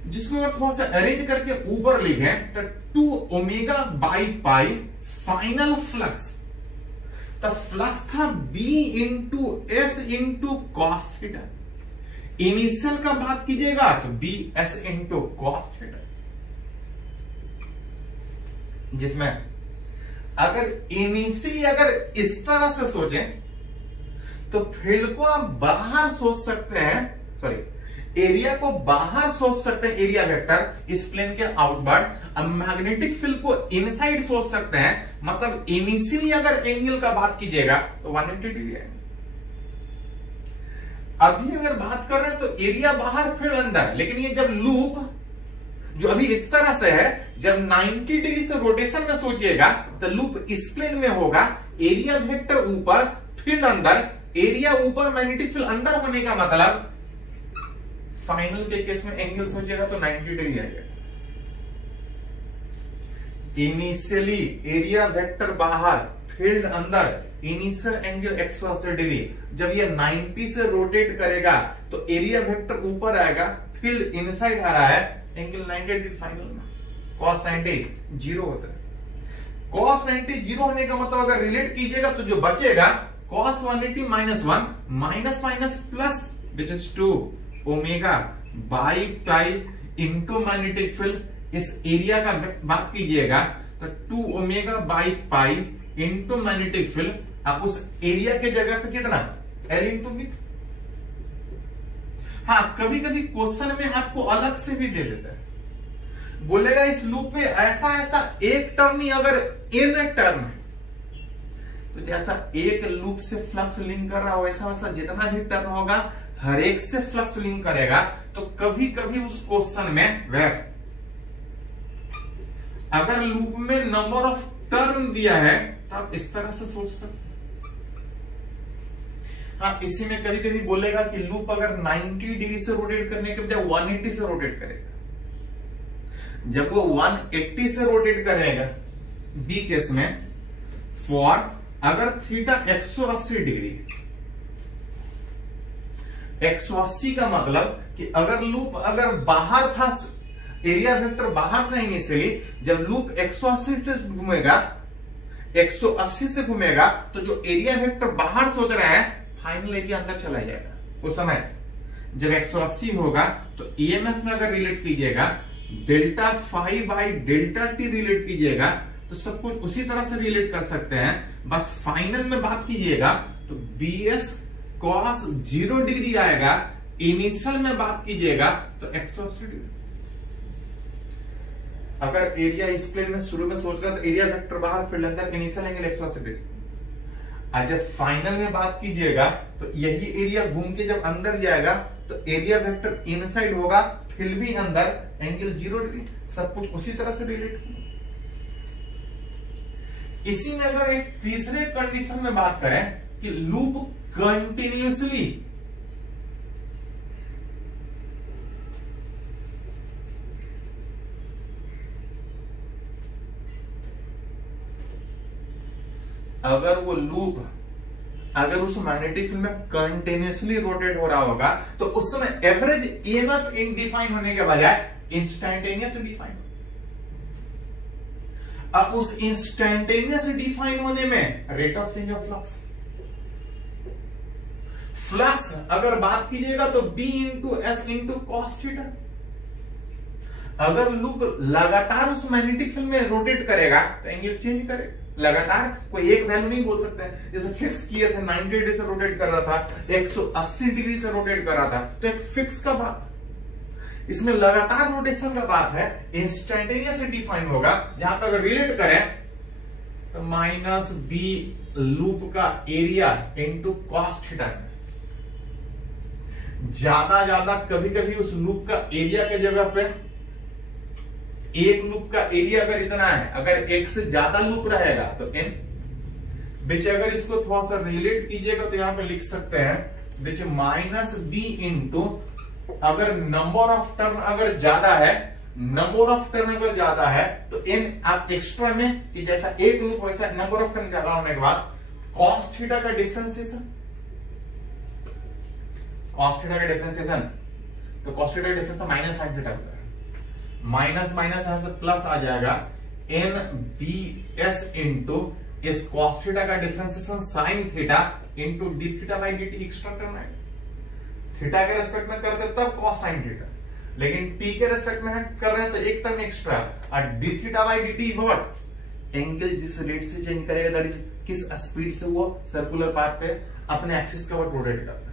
जिसको अगर थोड़ा सा अरेंज करके ऊपर लिखे तो 2ω/π फाइनल फ्लक्स, तो फ्लक्स था B × S × cos theta. Initial का बात कीजिएगा तो BS × cos थीटा, जिसमें अगर इनिशियली अगर इस तरह से सोचें तो फील्ड को आप बाहर सोच सकते हैं, सॉरी एरिया को बाहर सोच सकते हैं, एरिया वेक्टर इस प्लेन के आउटवर्ड। अब मैग्नेटिक फील्ड को इनसाइड सोच सकते हैं, मतलब इनिशियली अगर एंगल का बात कीजिएगा तो 180 डिग्री है। अभी अगर बात कर रहे हैं तो एरिया बाहर फील्ड अंदर, लेकिन ये जब लूप जो अभी इस तरह से है, जब 90 डिग्री से रोटेशन में सोचिएगा तो लूप इस प्लेन में होगा, एरिया वेक्टर ऊपर फील्ड अंदर, एरिया ऊपर मैग्नेटिक फील्ड अंदर होने का मतलब फाइनल के केस में एंगल सोचिएगा तो 90 डिग्री आएगा। इनिशियली एरिया वेक्टर बाहर फील्ड अंदर, इनिशियल एंगल 180 डिग्री। जब ये 90 से रोटेट करेगा तो एरिया वेक्टर ऊपर आएगा, फील्ड इनसाइड आ रहा है, एंगल 90 डिग्री फाइनल में cos 90 जीरो होता है। cos 90 जीरो होने का मतलब अगर रिलेट कीजिएगा तो जो बचेगा cos 180 -1 minus minus plus which is 2ω/π into magnetic field. इस एरिया का बात कीजिएगा तो 2ω/π इंटू मैग्नेटिक फील्ड। आप उस एरिया के जगह पे कितना L इंटू V। हाँ, कभी कभी क्वेश्चन में आपको अलग से भी दे देता है, बोलेगा इस लूप में ऐसा ऐसा एक टर्न ही अगर n टर्न है तो जैसा एक लूप से फ्लक्स लिंक कर रहा हो वैसा वैसा जितना भी टर्न होगा हर एक से फ्लक्स लिंक करेगा, तो कभी कभी उस क्वेश्चन में वेर अगर लूप में नंबर ऑफ टर्न दिया है तो आप इस तरह से सोच सकते। हाँ, इसी में कभी कभी बोलेगा कि लूप अगर 90 डिग्री से रोटेट करने के बजाय 180 से रोटेट करेगा, जब वो 180 से रोटेट करेगा बी केस में, फॉर अगर थीटा 180 डिग्री, 180 का मतलब कि अगर लूप अगर बाहर था, एरिया वेक्टर बाहर था इनिशियली, जब लूप 180 से घूमेगा, 180 से घूमेगा, तो जो एरिया वेक्टर बाहर सोच रहा है फाइनल एरिया अंदर चला जाएगा। उस समय जब 180 होगा तो ईएमएफ में अगर रिलेट कीजिएगा, delta phi by delta t relate कीजिएगा, तो सब कुछ उसी तरह से रिलेट कर सकते हैं। बस फाइनल में बात कीजिएगा तो BS cos 0 डिग्री आएगा, इनिशियल में बात कीजिएगा तो 180 डिग्री। अगर एरिया इस प्लेन में शुरू में सोच रहा तो एरिया वेक्टर बाहर, फिर अंदर, इनिशियल एंगल 180 डिग्री। आज जब फाइनल में बात कीजिएगा तो यही एरिया घूम के जब अंदर जाएगा तो एरिया वेक्टर इनसाइड होगा, फिर भी अंदर, एंगल 0 डिग्री, सब कुछ उसी तरह से रिलेट किया। इसी में अगर एक तीसरे कंडीशन में बात करें कि लूप कंटिन्यूअसली अगर वो लूप अगर उस मैग्नेटिक फील्ड में कंटिन्यूअसली रोटेट हो रहा होगा तो उस समय एवरेज ईएमएफ इनडिफाइन होने के बजाय इंस्टैंटेनियस डिफाइन। अब उस इंस्टैंटेनियस डिफाइन होने में rate of change of flux, flux अगर बात कीजिएगा तो B into S into cos theta. अगर लूप लगातार उस मैग्नेटिक फील्ड में रोटेट करेगा तो एंगल चेंज करेगा लगातार, कोई एक वैल्यू नहीं बोल सकते हैं। जैसे फिक्स किए थे 90 डिग्री से रोटेट कर रहा था, 180 डिग्री से रोटेट कर रहा था, तो एक फिक्स का बात, इसमें लगातार रोटेशन का बात है, इंस्टैंटेनियस डिफाइन होगा। जहां पर अगर रिलेट करें तो माइनस बी लूप का एरिया इंटू कॉस थीटा। ज्यादा कभी कभी उस लूप का एरिया के जगह पे एक लूप का एरिया अगर इतना है, अगर एक से ज्यादा लूप रहेगा तो n, बिच अगर इसको थोड़ा सा रिलेट कीजिएगा तो यहां पे लिख सकते हैं बिच माइनस बी इंटू, अगर नंबर ऑफ टर्न अगर ज्यादा है, नंबर ऑफ टर्न अगर ज्यादा है तो n आप एक्स्ट्रा में कि जैसा एक लूप वैसा नंबर ऑफ टर्न ज्यादा होने के बाद कॉस थीटा का डिफरेंशिएशन, कॉस थीटा का डिफरेंशिएशन, तो कॉस थीटा का डिफरेंशिएशन माइनस साइन थीटा होता है, माइनस माइनस यहां से प्लस आ जाएगा, एन बी एस इंटू इस कॉस थीटा का differentiation sine theta into D theta by D T. Extra term है, थीटा के रेस्पेक्ट में करते तब कॉस साइन थीटा, लेकिन टी के रेस्पेक्ट में कर रहे हैं तो एक टर्म एक्स्ट्रा, और D theta by D T what, angle जिस रेट से चेंज करेगा, दैट इज किस स्पीड से वो सर्कुलर पाथ पे अपने एक्सिस का रोटेट करता है।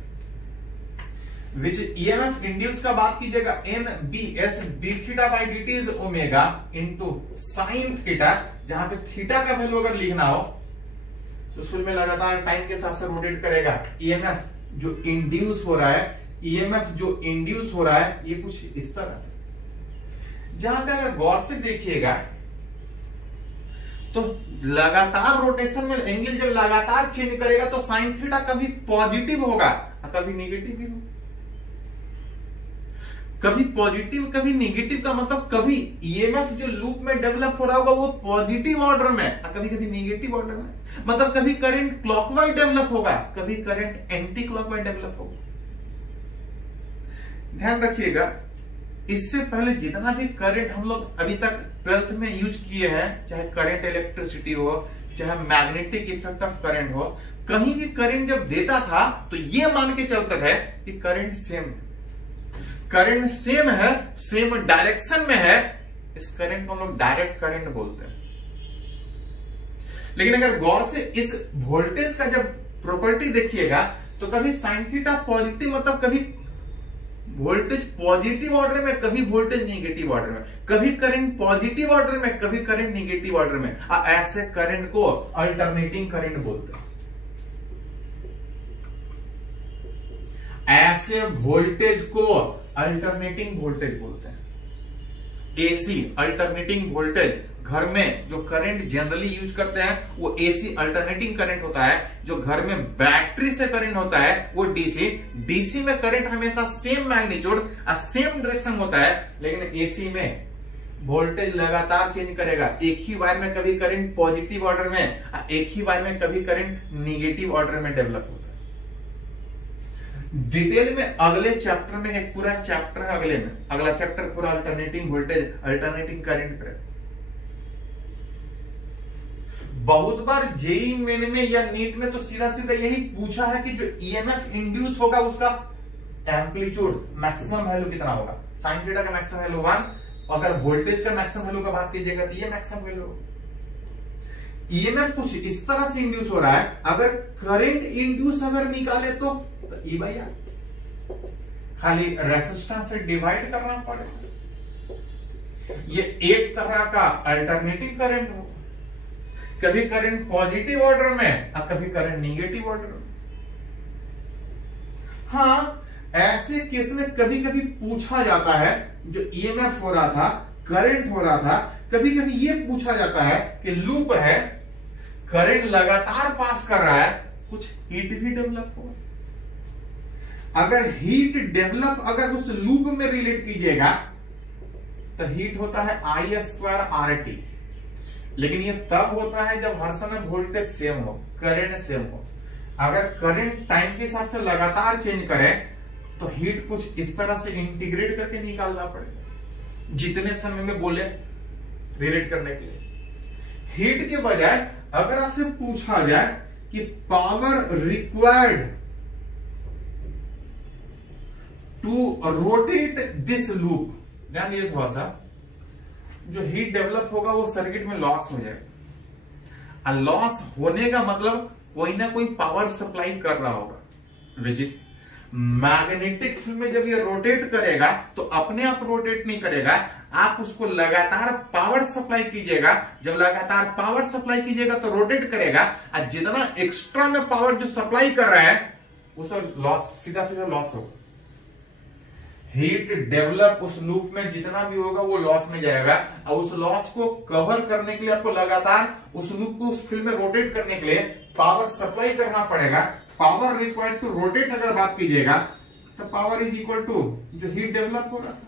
विच ईएमएफ इंड्यूस का बात कीजिएगा, n b s d theta by D t is omega into sine theta, जहां पे थीटा का वैल्यू अगर लिखना हो तो उसमें लगातार टाइम के हिसाब से रोटेट करेगा। ईएमएफ जो इंड्यूस हो रहा है, ईएमएफ जो इंड्यूस हो रहा है, ये कुछ इस तरह से। जहां पे अगर गौर से देखिएगा तो लगातार रोटेशन में एंगल जब लगातार चेंज करेगा तो साइन थीटा कभी पॉजिटिव होगा और कभी नेगेटिव भी होगा। कभी पॉजिटिव कभी नेगेटिव का मतलब कभी ईएमएफ जो लूप में डेवलप हो रहा होगा वो पॉजिटिव ऑर्डर में और कभी कभी नेगेटिव ऑर्डर में, मतलब कभी करंट क्लॉकवाइज डेवलप होगा, कभी करंट एंटी क्लॉकवाइज डेवलप होगा। ध्यान रखिएगा, इससे पहले जितना भी करंट हम लोग अभी तक 12th में यूज किए हैं, चाहे करंट इलेक्ट्रिसिटी हो, चाहे मैग्नेटिक इफेक्ट ऑफ करंट हो, कहीं भी करंट जब देता था तो ये मान के चलते थे कि करंट सेम है, करंट सेम है, सेम डायरेक्शन में है, इस करंट को हम लोग डायरेक्ट करंट बोलते हैं। लेकिन अगर गौर से इस वोल्टेज का जब प्रॉपर्टी देखिएगा तो कभी साइन थीटा पॉजिटिव, मतलब कभी वोल्टेज पॉजिटिव ऑर्डर में, कभी वोल्टेज नेगेटिव ऑर्डर में, कभी करंट पॉजिटिव ऑर्डर में, कभी करंट नेगेटिव ऑर्डर में, ऐसे करंट को अल्टरनेटिंग करंट बोलते हैं। ऐसे वोल्टेज को अल्टरनेटिंग वोल्टेज बोलते हैं। एसी अल्टरनेटिंग वोल्टेज, घर में जो करंट जनरली यूज करते हैं वो एसी अल्टरनेटिंग करंट होता है। जो घर में बैटरी से करंट होता है वो डीसी। डीसी में करंट हमेशा सेम मैग्नीट्यूड और सेम डायरेक्शन होता है, लेकिन एसी में वोल्टेज लगातार चेंज करेगा। एक ही वायर में कभी करंट पॉजिटिव ऑर्डर में, एक ही वायर में कभी करंट निगेटिव ऑर्डर में डेवलप होता है। डिटेल में अगले चैप्टर में, एक पूरा चैप्टर है अगले में, अगला चैप्टर पूरा अल्टरनेटिंग वोल्टेज अल्टरनेटिंग करंट पे। बहुत बार जेईई मेन में या नीट में तो सीधा सीधा यही पूछा है कि जो ईएमएफ इंड्यूस होगा उसका एम्पलीट्यूड मैक्सिमम वैल्यू कितना होगा। साइन थीटा का मैक्सिमम वैल्यू 1, अगर वोल्टेज का मैक्सिमम वैल्यू का बात कीजिएगा तो ये मैक्सिमम वैल्यू होगा। ईएमएफ कुछ इस तरह से इंड्यूस हो रहा है, अगर करंट इंड्यूस अगर निकाले तो ई बाई आर, खाली रेसिस्टेंस से डिवाइड करना पड़ेगा। ये एक तरह का अल्टरनेटिव करंट हो, कभी करंट पॉजिटिव ऑर्डर में और कभी करंट निगेटिव ऑर्डर में। हाँ, ऐसे केस में कभी कभी पूछा जाता है, जो ईएमएफ हो रहा था, करंट हो रहा था, कभी कभी ये पूछा जाता है कि लूप है, करंट लगातार पास कर रहा है, कुछ हीट भी डेवलप होगा। अगर हीट डेवलप अगर उस लूप में रिलेट कीजिएगा तो हीट होता है आई स्क्वायर आर टी, लेकिन ये तब होता है जब हर समय वोल्टेज सेम हो, करंट सेम हो। अगर करंट टाइम के हिसाब से लगातार चेंज करे तो हीट कुछ इस तरह से इंटीग्रेट करके निकालना पड़ेगा, जितने समय में बोले रिलेट करने के लिए। हीट के बजाय अगर आपसे पूछा जाए कि power required to rotate this loop, ध्यान दीजिए थोड़ा सा, जो हीट डेवलप होगा वो सर्किट में लॉस हो जाएगा। लॉस होने का मतलब कोई ना कोई पावर सप्लाई कर रहा होगा। विजिट मैग्नेटिक फील्ड में जब ये रोटेट करेगा तो अपने आप रोटेट नहीं करेगा, आप उसको लगातार पावर सप्लाई कीजिएगा। जब लगातार पावर सप्लाई कीजिएगा तो रोटेट करेगा, और जितना एक्स्ट्रा में पावर जो सप्लाई कर रहा है वो सब लॉस, सीधा सीधा लॉस होगा। हीट डेवलप उस लूप में जितना भी होगा वो लॉस में जाएगा, और उस लॉस को कवर करने के लिए आपको लगातार उस लूप को उस फील्ड में रोटेट करने के लिए पावर सप्लाई करना पड़ेगा। पावर रिक्वायर्ड टू रोटेट अगर बात कीजिएगा तो पावर इज इक्वल टू जो हीट डेवलप हो रहा था।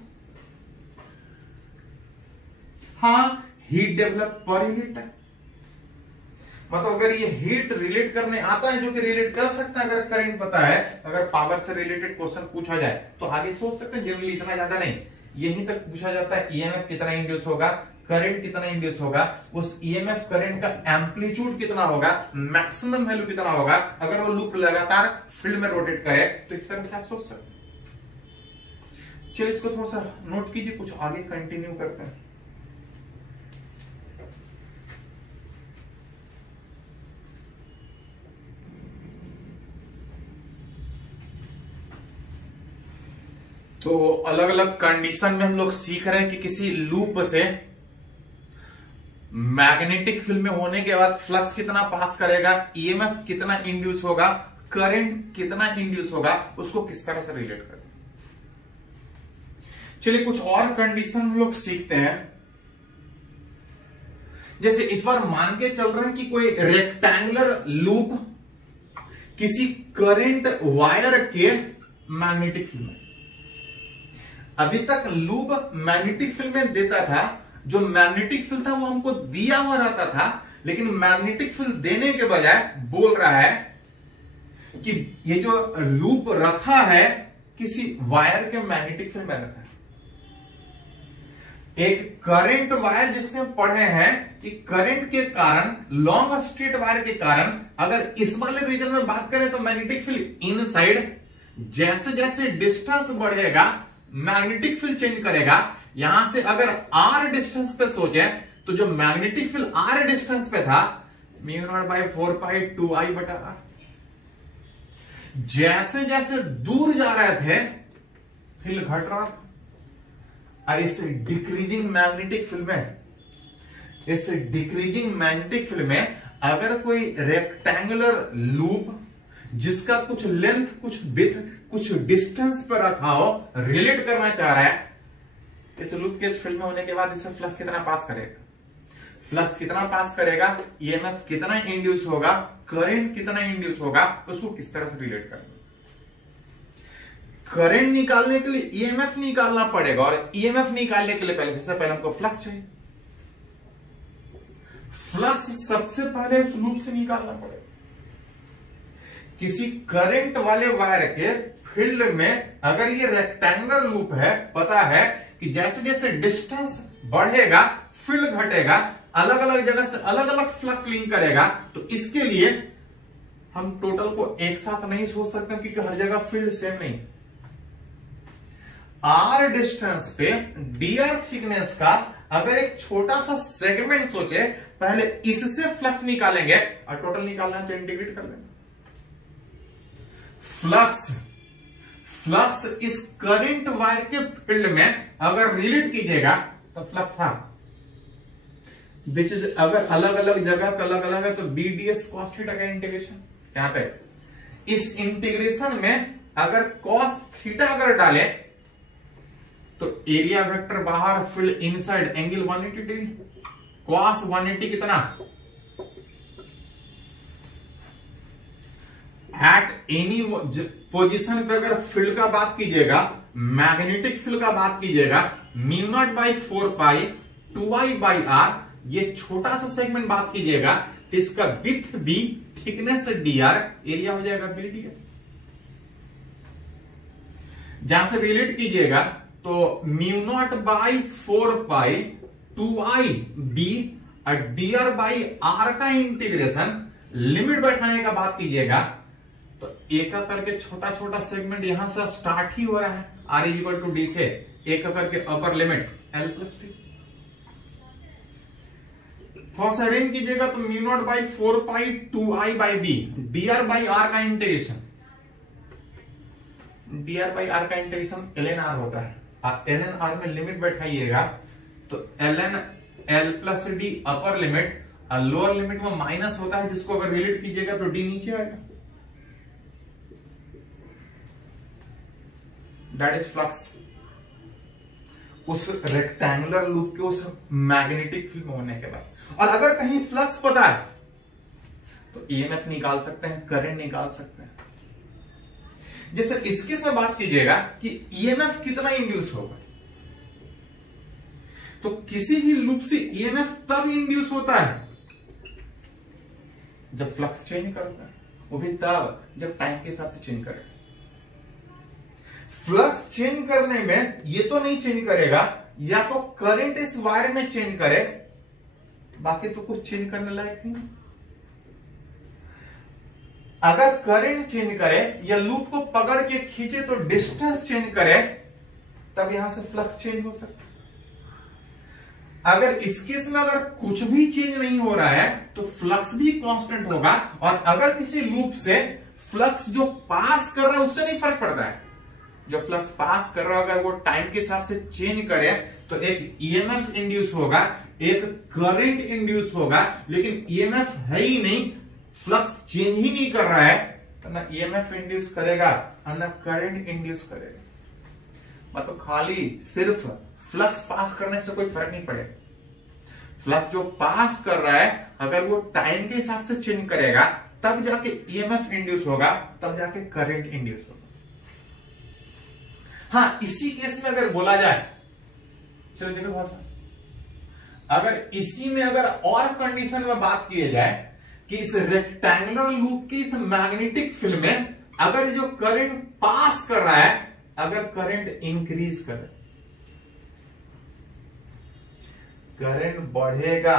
हाँ, हीट डेवलप पर यूनिट है, मतलब अगर ये हीट रिलेट करने आता है, जो कि रिलेट कर सकता है, अगर करंट पता है, अगर पावर से रिलेटेड क्वेश्चन पूछा जाए तो आगे सोच सकते हैं। जनरली इतना ज्यादा नहीं, यहीं तक पूछा जाता है ईएमएफ कितना इंड्यूस होगा, करंट कितना इंड्यूस होगा, उस ईएमएफ करंट का एम्पलीट्यूड कितना होगा, मैक्सिमम वैल्यू कितना होगा, अगर वो लूप लगातार फील्ड में रोटेट करे तो इस तरह से आप सोच सकते हैं। चलिए इसको थोड़ा सा नोट कीजिए, कुछ आगे कंटिन्यू करते हैं। तो अलग अलग कंडीशन में हम लोग सीख रहे हैं कि किसी लूप से मैग्नेटिक फील्ड में होने के बाद फ्लक्स कितना पास करेगा, ईएमएफ कितना इंड्यूस होगा, करंट कितना इंड्यूस होगा, उसको किस तरह से रिलेट करें। चलिए कुछ और कंडीशन हम लोग सीखते हैं। जैसे इस बार मान के चल रहे हैं कि कोई रेक्टेंगुलर लूप किसी करंट वायर के मैग्नेटिक फील्ड में, अभी तक लूप मैग्नेटिक फील्ड में देता था, जो मैग्नेटिक फील्ड था वो हमको दिया हुआ रहता था, लेकिन मैग्नेटिक फील्ड देने के बजाय बोल रहा है कि ये जो लूप रखा है किसी वायर के मैग्नेटिक फील्ड में रखा है। एक करंट वायर जिसने पढ़े हैं कि करंट के कारण, लॉन्ग स्ट्रेट वायर के कारण, अगर इस वाले रीजन में बात करें तो मैग्नेटिक फील्ड इनसाइड, जैसे जैसे डिस्टेंस बढ़ेगा मैग्नेटिक फील्ड चेंज करेगा। यहां से अगर आर डिस्टेंस पे सोचे तो जो मैग्नेटिक फील्ड आर डिस्टेंस पे था, μ0/4π2I/r, जैसे जैसे दूर जा रहे थे फील्ड घट रहा था। इस डिक्रीजिंग मैग्नेटिक फील्ड में, इस डिक्रीजिंग मैग्नेटिक फील्ड में अगर कोई रेक्टेंगुलर लूप जिसका कुछ लेंथ, कुछ विड्थ, कुछ डिस्टेंस पर रखा हो, रिलेट करना चाह रहा है, इस लूप के इस फील्ड में होने के बाद इससे फ्लक्स कितना पास करेगा, फ्लक्स कितना पास करेगा, ईएमएफ कितना इंड्यूस होगा, करंट कितना इंड्यूस होगा, उसको किस तरह से रिलेट करेंगे। करंट निकालने के लिए ईएमएफ निकालना पड़ेगा, और ईएमएफ निकालने के लिए सबसे पहले हमको फ्लक्स चाहिए। फ्लक्स सबसे पहले उस लूप से निकालना पड़ेगा। किसी करंट वाले वायर के फील्ड में अगर ये रेक्टेंगुलर लूप है, पता है कि जैसे जैसे डिस्टेंस बढ़ेगा फील्ड घटेगा, अलग अलग जगह से अलग अलग फ्लक्स लिंक करेगा, तो इसके लिए हम टोटल को एक साथ नहीं सोच सकते क्योंकि हर जगह फील्ड सेम नहीं। आर डिस्टेंस पे डीआर थिकनेस का अगर एक छोटा सा सेगमेंट सोचे, पहले इससे फ्लक्स निकालेंगे और टोटल निकालना है तो इंटीग्रेट कर लेंगे। फ्लक्स इस करंट वायर के फील्ड में अगर रिलेट कीजिएगा तो फ्लक्स था, विच इज अगर अलग अलग जगह पे अलग अलग है तो बीडीएस कॉस थीटा का इंटीग्रेशन। यहां पे इस इंटीग्रेशन में अगर कॉस थीटा अगर डाले तो एरिया वेक्टर बाहर, field inside, angle 180 degree, cos 180 कितना, एट एनी पोजीशन पे अगर फील्ड का बात कीजिएगा, मैग्नेटिक फील्ड का बात कीजिएगा, mu naught by 4 pi 2i by r, ये छोटा सा सेगमेंट बात कीजिएगा तो इसका width b, thickness dr, area हो जाएगा बीडीआर। जहां से रिलेट कीजिएगा तो mu naught by 4 pi 2i b और dr बाई आर का इंटीग्रेशन, लिमिट बैठाने का बात कीजिएगा तो एक करके छोटा छोटा सेगमेंट यहां से स्टार्ट ही हो रहा है, आर इक्वल टू डी से एक करके upper limit l plus t. थोड़ा सा अरेंज कीजिएगा तो mu naught by 4 pi 2i by b, dr by r का इंटीग्रेशन, dr बाई आर का इंटीग्रेशन ln r होता है, ln r में लिमिट बैठाइएगा तो ln l plus d upper limit, और लोअर लिमिट में माइनस होता है जिसको अगर रिलेट कीजिएगा तो d नीचे आएगा। दैट इज फ्लक्स उस रेक्टेंगुलर लूप के उस मैग्नेटिक फील्ड में होने के बाद। और अगर कहीं फ्लक्स पता है तो ईएमएफ निकाल सकते हैं, करंट निकाल सकते हैं। जैसे इस केस में बात कीजिएगा कि ईएमएफ कितना इंड्यूस होगा, तो किसी भी लूप से ईएमएफ तब इंड्यूस होता है जब फ्लक्स चेंज करता है, वो भी तब जब टाइम के हिसाब से चेंज करेगा। फ्लक्स चेंज करने में ये तो नहीं चेंज करेगा, या तो करंट इस वायर में चेंज करे, बाकी तो कुछ चेंज करने लायक नहीं। अगर करंट चेंज करे या लूप को पकड़ के खींचे तो डिस्टेंस चेंज करे, तब यहां से फ्लक्स चेंज हो सकता है। अगर इस केस में अगर कुछ भी चेंज नहीं हो रहा है तो फ्लक्स भी कांस्टेंट होगा, और अगर किसी लूप से फ्लक्स जो पास कर रहा है उससे नहीं फर्क पड़ता है, जो फ्लक्स पास कर रहा है अगर वो टाइम के हिसाब से चेंज करे तो एक ईएमएफ इंड्यूस होगा, एक करंट इंड्यूस होगा, लेकिन ईएमएफ है ही नहीं, फ्लक्स चेंज ही नहीं कर रहा है, तो ना ईएमएफ इंड्यूस करेगा और ना करंट इंड्यूस करेगा। मतलब खाली सिर्फ फ्लक्स पास करने से कोई फर्क नहीं पड़ेगा। फ्लक्स जो पास कर रहा है अगर वो टाइम के हिसाब से चेंज करेगा तब जाके ईएमएफ इंड्यूस होगा, तब जाके करंट इंड्यूस होगा। हाँ, इसी केस में अगर बोला जाए, चलो देखो भाषा, अगर इसी में अगर और कंडीशन में बात की जाए कि इस रेक्टेंगुलर लूप के इस मैग्नेटिक फील्ड में अगर जो करंट पास कर रहा है, अगर करंट इंक्रीज करे, करंट बढ़ेगा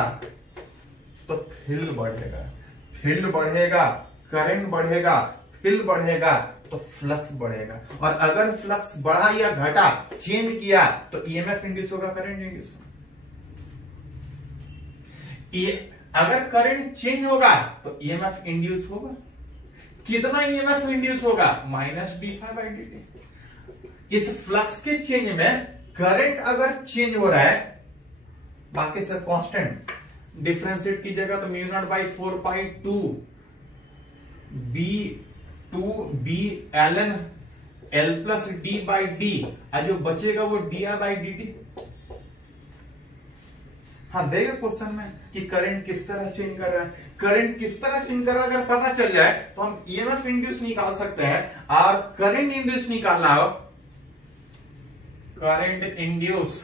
तो फील्ड बढ़ेगा, फील्ड बढ़ेगा, करंट बढ़ेगा, फील्ड बढ़ेगा तो फ्लक्स बढ़ेगा। और अगर फ्लक्स बढ़ा या घटा, चेंज किया, तो ईएमएफ इंड्यूस होगा, करंट इंड्यूस होगा। अगर करंट चेंज होगा तो ईएमएफ इंड्यूस होगा। कितना ईएमएफ इंड्यूस होगा? Minus d∅dt। इस फ्लक्स के चेंज में करंट अगर चेंज हो रहा है, बाकी सब कांस्टेंट, डिफरेंशिएट कीजिएगा तो mu naught by 4 pi 2 b 2b ln l plus d by d, और जो बचेगा वो डी बाई डी टी। हाँ देगा क्वेश्चन में कि करंट किस तरह चेंज कर रहा है, करंट किस तरह चेंज कर रहा है अगर पता चल जाए तो हम ईएमएफ इंड्यूस निकाल सकते हैं। और करंट इंड्यूस निकालना हो, करंट इंड्यूस,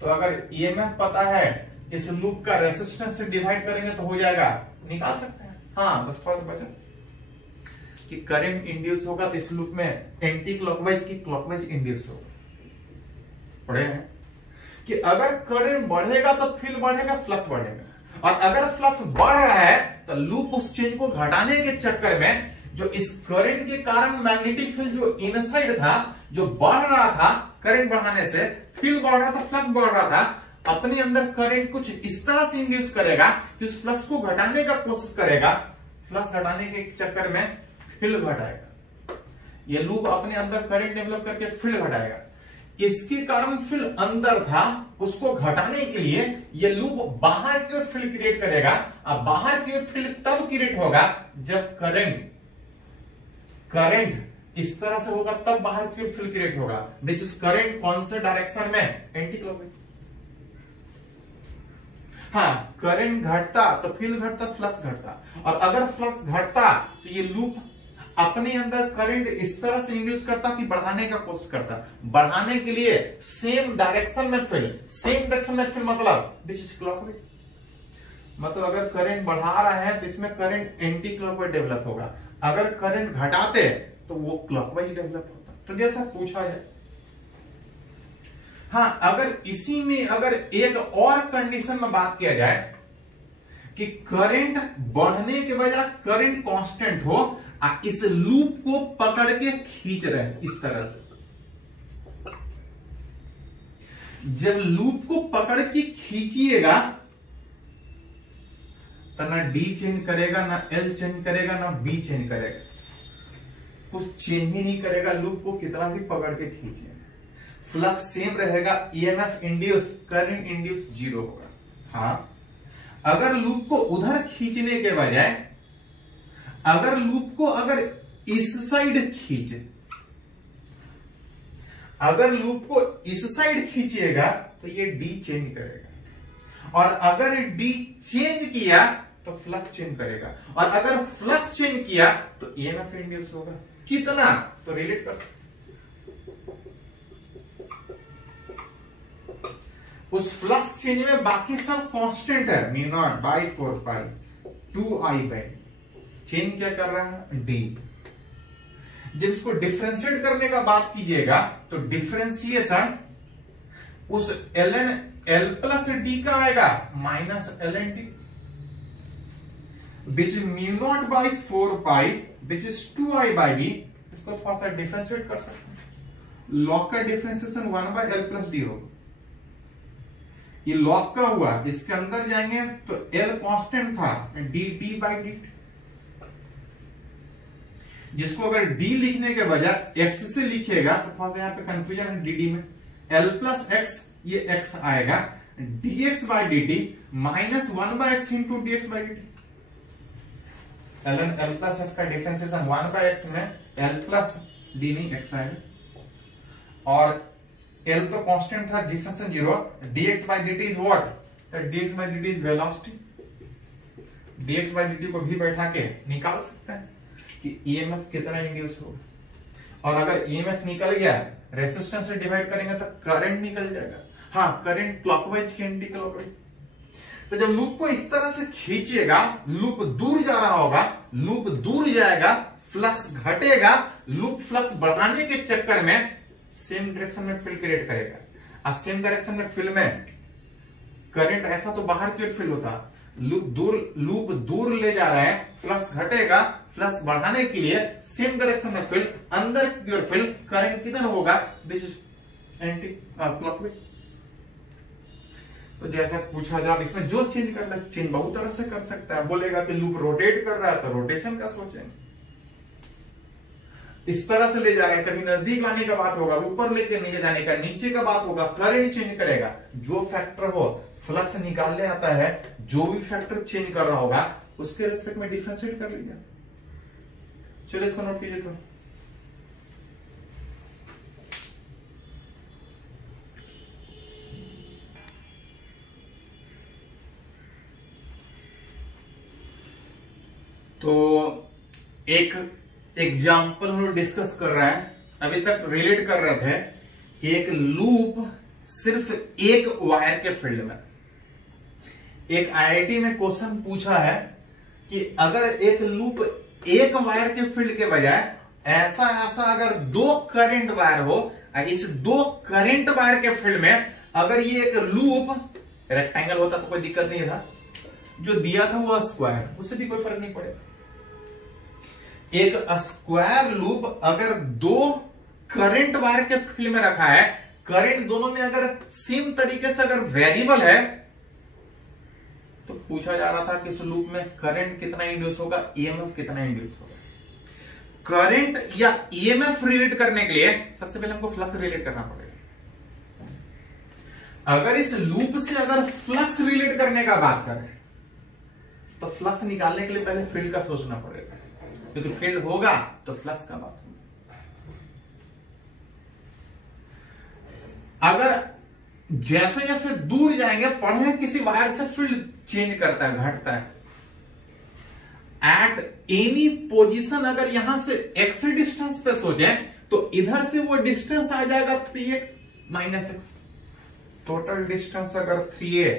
तो अगर ईएमएफ पता है इस लूप का रेसिस्टेंस से डिवाइड करेंगे तो हो जाएगा, निकाल सकते हैं। हाँ बस थोड़ा सा बचा कि करंट इंड्यूस होगा तो इस लूप में एंटी क्लॉकवाइज की क्लॉकवाइज इंड्यूस होगा। पढ़े हैं कि अगर करंट बढ़ेगा तो फील्ड बढ़ेगा, फ्लक्स बढ़ेगा, और अगर फ्लक्स बढ़ रहा है तो लूप उस चेंज को घटाने के चक्कर में जो इस करंट के कारण मैग्नेटिक फील्ड जो इनसाइड था, जो बढ़ रहा था, करंट बढ़ाने से फील्ड बढ़ रहा था, फ्लक्स बढ़ रहा था, अपने अंदर करंट कुछ इस तरह से इंड्यूस करेगा कि उस फ्लक्स को घटाने का कोशिश करेगा, फ्लक्स घटाने के चक्कर में फील्ड घटाएगा। ये लूप अपने अंदर करंट डेवलप करके फील्ड घटाएगा। इसके कारण फील्ड अंदर था, उसको घटाने के लिए ये लूप बाहर की ओर फील्ड क्रिएट करेगा। अब बाहर की ओर फील्ड तब क्रिएट होगा जब करंट इस तरह से होगा, तब बाहर की ओर फील्ड क्रिएट होगा। दिस इज करंट कौन से डायरेक्शन में, एंटी क्लॉकवाइज। हाँ करंट घटता तो फील्ड घटता, फ्लक्स घटता, और अगर फ्लक्स घटता तो ये लूप अपने अंदर करंट इस तरह से इंड्यूस करता कि बढ़ाने का कोशिश करता, बढ़ाने के लिए सेम डायरेक्शन में फील्ड, सेम डायरेक्शन में फील्ड मतलब दिस इज क्लॉकवाइज। मतलब अगर करंट बढ़ा रहा है तो इसमें करंट एंटी क्लॉकवाइज डेवलप होगा, अगर करंट घटाते तो वो क्लॉकवाइज डेवलप होता। तो जैसा पूछा है। हाँ अगर इसी में अगर एक और कंडीशन में बात किया जाए कि करंट बढ़ने के बजाय करंट कांस्टेंट हो, इस लूप को पकड़ के खींच रहे हैं इस तरह से, जब लूप को पकड़ के खींचिएगा तो ना डी चेंज करेगा, ना एल चेंज करेगा, ना बी चेंज करेगा, कुछ चेंज ही नहीं करेगा। लूप को कितना भी पकड़ के खींचिए, फ्लक्स सेम रहेगा, EMF induce, current induce zero होगा। हाँ अगर लूप को उधर खींचने के बजाय अगर लूप को अगर इस साइड खींचे, अगर लूप को इस साइड खींचिएगा तो ये डी चेंज करेगा, और अगर डी चेंज किया तो फ्लक्स चेंज करेगा, और अगर फ्लक्स चेंज किया तो ईएमएफ इंड्यूस होगा। कितना तो रिलेट कर सकते, उस फ्लक्स चेंज में बाकी सब कांस्टेंट है, mu naught by 4 pi 2i by, change क्या कर रहा है डी। जब इसको डिफरेंशिएट करने का बात कीजिएगा तो डिफरेंशिएशन उस ln l प्लस डी का आएगा minus ln D, which is mu naught by 4 pi which is 2i by D. इसको थोड़ा सा डिफरेंशिएट कर सकते हैं, लॉग का differentiation 1 by l plus D होगा। ये लॉग का हुआ, इसके अंदर जाएंगे तो l कांस्टेंट था, डी बाई डी, जिसको अगर d लिखने के बजाय x से लिखेगा तो थोड़ा सा यहाँ पे कंफ्यूजन है dd में, l प्लस x ये x आएगा, dx by dt minus 1 by x into D x by D T. ln l plus x का डिफरेंशिएशन 1 बाई x में l प्लस d नहीं x आएगा, और l तो कांस्टेंट था, differentiation 0, dx by dt is what, तो dx by dt is velocity, dx by dt को भी बैठा के निकाल सकते हैं कि ईएमएफ कितना इंड्यूस होगा, और अगर ईएमएफ निकल गया रेसिस्टेंस से डिवाइड करेंगे तो करंट निकल जाएगा। हाँ करंट क्लॉकवाइज के एंटी क्लॉकवाइज। तो जब लूप को इस तरह से खींचिएगा, लूप दूर जा रहा होगा, लूप दूर जाएगा, फ्लक्स घटेगा, लूप फ्लक्स बढ़ाने के चक्कर में सेम डायरेक्शन में फील्ड क्रिएट करेगा, और सेम डायरेक्शन में फील्ड में करंट ऐसा तो बाहर की ओर फील्ड होता, लूप दूर ले जा रहा है, फ्लक्स घटेगा, फ्लक्स बढ़ाने के लिए सेम डायरेक्शन में फील्ड, अंदर की ओर फील्ड, करंट कितना होगा, दिस इज एंटी क्लॉकवाइज। तो जैसा पूछा जाए इसमें जो चेंज करना, चेंज बहुत तरह से कर सकता है। बोलेगा कि लूप रोटेट कर रहा है तो रोटेशन का सोचेंगे, इस तरह से ले जा रहे हैं, कभी नजदीक लाने का बात होगा, ऊपर लेके नहीं जाने का, नीचे का बात होगा, करंट चेंज करेगा, जो फैक्टर हो फ्लक्स निकालने आता है, जो भी फैक्टर चेंज कर रहा होगा उसके रेस्पेक्ट में डिफरेंशिएट कर लीजिए। चलो इसको नोट कीजिए तो। तो एक एग्जाम्पल हम लोग डिस्कस कर रहे हैं, अभी तक रिलेट कर रहे थे कि एक लूप सिर्फ एक वायर के फील्ड में, एक आईआईटी में क्वेश्चन पूछा है कि अगर एक लूप एक वायर के फील्ड के बजाय ऐसा अगर दो करंट वायर हो, इस दो करंट वायर के फील्ड में अगर ये एक लूप रेक्टेंगल होता तो कोई दिक्कत नहीं था, जो दिया था वो स्क्वायर, उससे भी कोई फर्क नहीं पड़ेगा। एक स्क्वायर लूप अगर दो करंट वायर के फील्ड में रखा है, करंट दोनों में अगर सेम तरीके से अगर वेरिएबल है, तो पूछा जा रहा था कि इस लूप में करंट कितना इंड्यूस होगा, ईएमएफ कितना इंड्यूस होगा। करंट या ईएमएफ रिलेट करने के लिए सबसे पहले हमको फ्लक्स रिलेट करना पड़ेगा। अगर इस लूप से अगर फ्लक्स रिलेट करने का बात करें तो फ्लक्स निकालने के लिए पहले फील्ड का सोचना पड़ेगा, क्योंकि फील्ड होगा तो फ्लक्स का बात होगा। अगर जैसे जैसे दूर जाएंगे पढ़े किसी वायर से फील्ड चेंज करता है, घटता है। एट एनी पोजीशन अगर यहां से एक्स डिस्टेंस पे सोचे तो इधर से वो डिस्टेंस आ जाएगा 3a minus x. Total distance अगर 3a,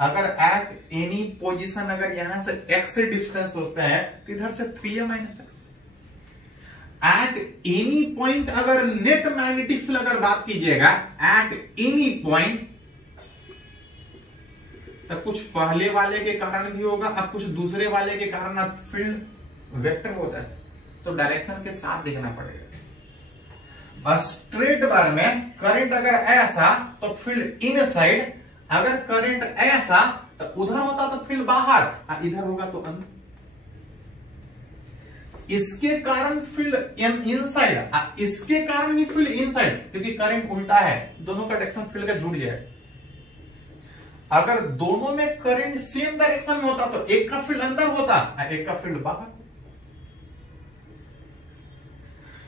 अगर एट एनी पोजीशन अगर यहां से x डिस्टेंस होते हैं तो इधर से 3a minus x. At any point अगर नेट मैग्नेटिक फील्ड अगर बात कीजिएगा एट एनी पॉइंट, तो कुछ पहले वाले के कारण भी होगा और कुछ दूसरे वाले के कारण अब फील्ड वेक्टर होता है, तो डायरेक्शन के साथ देखना पड़ेगा। स्ट्रेट बार में करंट अगर ऐसा तो फील्ड इनसाइड, अगर करंट ऐसा तो उधर होता तो फील्ड बाहर, और इधर होगा तो अंदर। इसके कारण फील्ड इनसाइड, इसके कारण भी फील्ड इनसाइड, क्योंकि करंट उल्टा है, दोनों का डायरेक्शन फील्ड का जुड़ जाए। अगर दोनों में करंट सेम डायरेक्शन में होता तो एक का फील्ड अंदर होता और एक का फील्ड बाहर,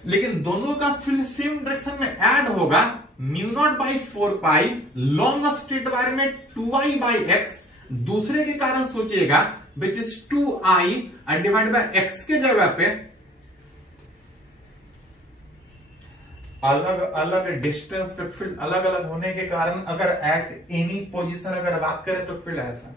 लेकिन दोनों का फील्ड सेम डायरेक्शन में ऐड होगा। Mu naught by 4 pi long straight wire में 2i बाई एक्स, दूसरे के कारण सोचिएगा which is 2i divide by x के जगह पे अलग अलग डिस्टेंस पे फील्ड अलग अलग होने के कारण अगर एट एनी पोजीशन अगर बात करें तो फील्ड ऐसा,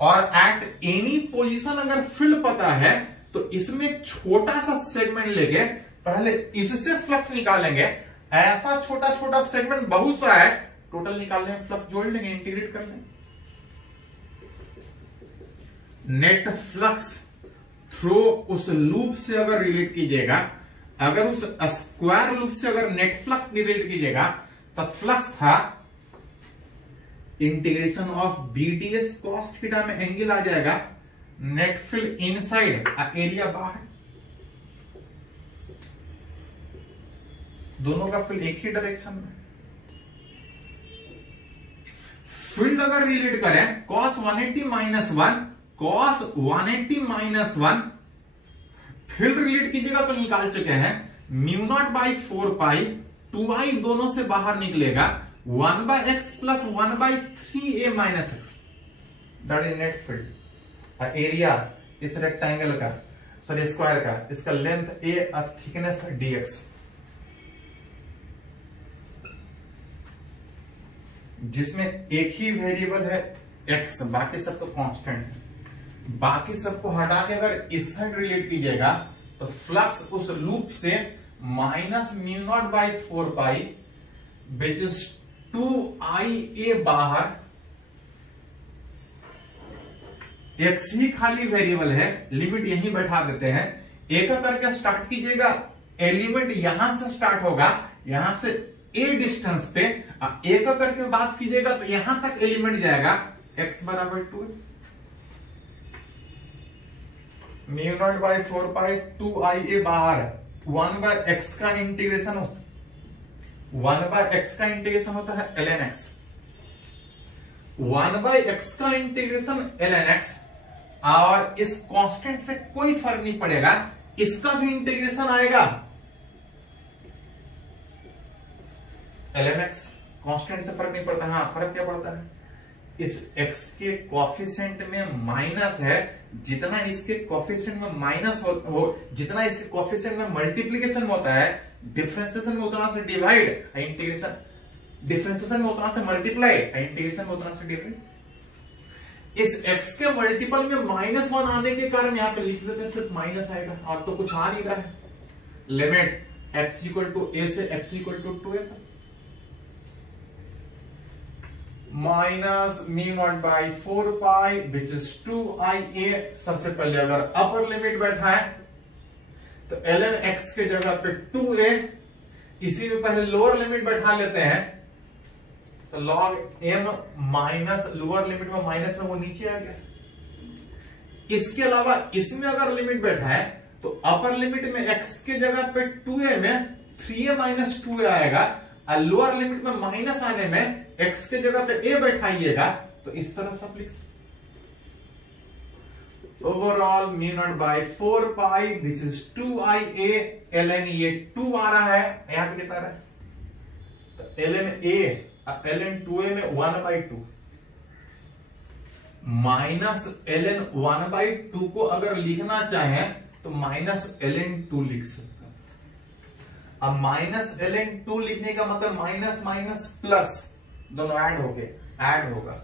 और एट एनी पोजीशन अगर फील्ड पता है तो इसमें छोटा सा सेगमेंट लेके पहले इससे फ्लक्स निकालेंगे। ऐसा छोटा छोटा सेगमेंट बहुत सा है, टोटल निकाल लेंगे, फ्लक्स जोड़ लेंगे, इंटीग्रेट कर लेंगे। नेट फ्लक्स थ्रू उस लूप से अगर रिलेट कीजिएगा, अगर उस स्क्वायर लूप से अगर नेट फ्लक्स रिलेट कीजिएगा तो फ्लक्स था integration of BDS cos theta में एंगल आ जाएगा, नेट फील्ड इनसाइड एरिया बाहर, दोनों का फील्ड एक ही डायरेक्शन में। फील्ड अगर रिलेट करें cos 180 minus 1, cos 180 minus 1, field relate कीजिएगा तो निकाल चुके हैं। Mu naught by 4 pi 2i दोनों से बाहर निकलेगा, 1 by x plus 1 by 3a minus x, that is net field. Area इस रेक्टेंगल का, सॉरी स्क्वायर का, इसका लेंथ a और थिकनेस dx, जिसमें एक ही वेरिएबल है x, बाकी सब तो कांस्टेंट है। बाकी सबको हटा के अगर इस साइड रिलेट कीजिएगा तो फ्लक्स उस लूप से minus mu naught by 4 pi which is 2ia बाहर, एक्स ही खाली वेरिएबल है, लिमिट यहीं बैठा देते हैं। एक करके स्टार्ट कीजिएगा, एलिमेंट यहां से स्टार्ट होगा, यहां से a डिस्टेंस पे, एक करके बात कीजिएगा तो यहां तक एलिमेंट जाएगा, x बराबर 2, mu naught by 4 pi 2ia बाहर, 1 बाय एक्स का इंटीग्रेशन 1 बाय एक्स का इंटीग्रेशन होता है ln x, 1 बाय एक्स का इंटीग्रेशन ln x, और इस कांस्टेंट से कोई फर्क नहीं पड़ेगा, इसका भी इंटीग्रेशन आएगा ln x, कांस्टेंट से फर्क नहीं पड़ता। हाँ, फर्क क्या पड़ता है, इस x के कोफिशिएंट में माइनस है, जितना इसके कोफिशिएंट में माइनस हो जितना इसके कोफिशिएंट में मल्टीप्लिकेशन होता है, डिफरेंशिएशन में उतना से डिवाइड, इंटीग्रेशन डिफरेंशिएशन में उतना से मल्टीप्लाई, इंटीग्रेशन में उतना से डिवाइड। इस x के मल्टीपल में -1 आने के कारण यहां पे लिख देते हैं सिर्फ माइनस आएगा, और तो कुछ आ नहीं रहा है। Limit x equal to a से x इक्वल टू 2a था, minus mu naught by 4 pi which is 2ia। सबसे पहले अगर अपर लिमिट बैठा है तो ln x के जगह पे 2a, इसी में पहले लोअर लिमिट बैठा लेते हैं तो log m minus lower limit में माइनस में वो नीचे आ गया। इसके अलावा इसमें अगर लिमिट बैठा है तो अपर लिमिट में x के जगह पे 2a में 3a माइनस 2a आएगा, और लोअर लिमिट में माइनस आने में x के जगह पे a बैठाइएगा तो इस तरह से आप लिख सकते। Overall mu naught by 4 pi which is 2ia ln ये 2 आ रहा है, यहां पे कितना आ रहा है, तो ln a ln 2a में 1/2 माइनस ln 1/2 को अगर लिखना चाहें तो माइनस ln 2 लिख सकते हैं। अब माइनस ln 2 लिखने का मतलब माइनस माइनस प्लस दोनों ऐड होगा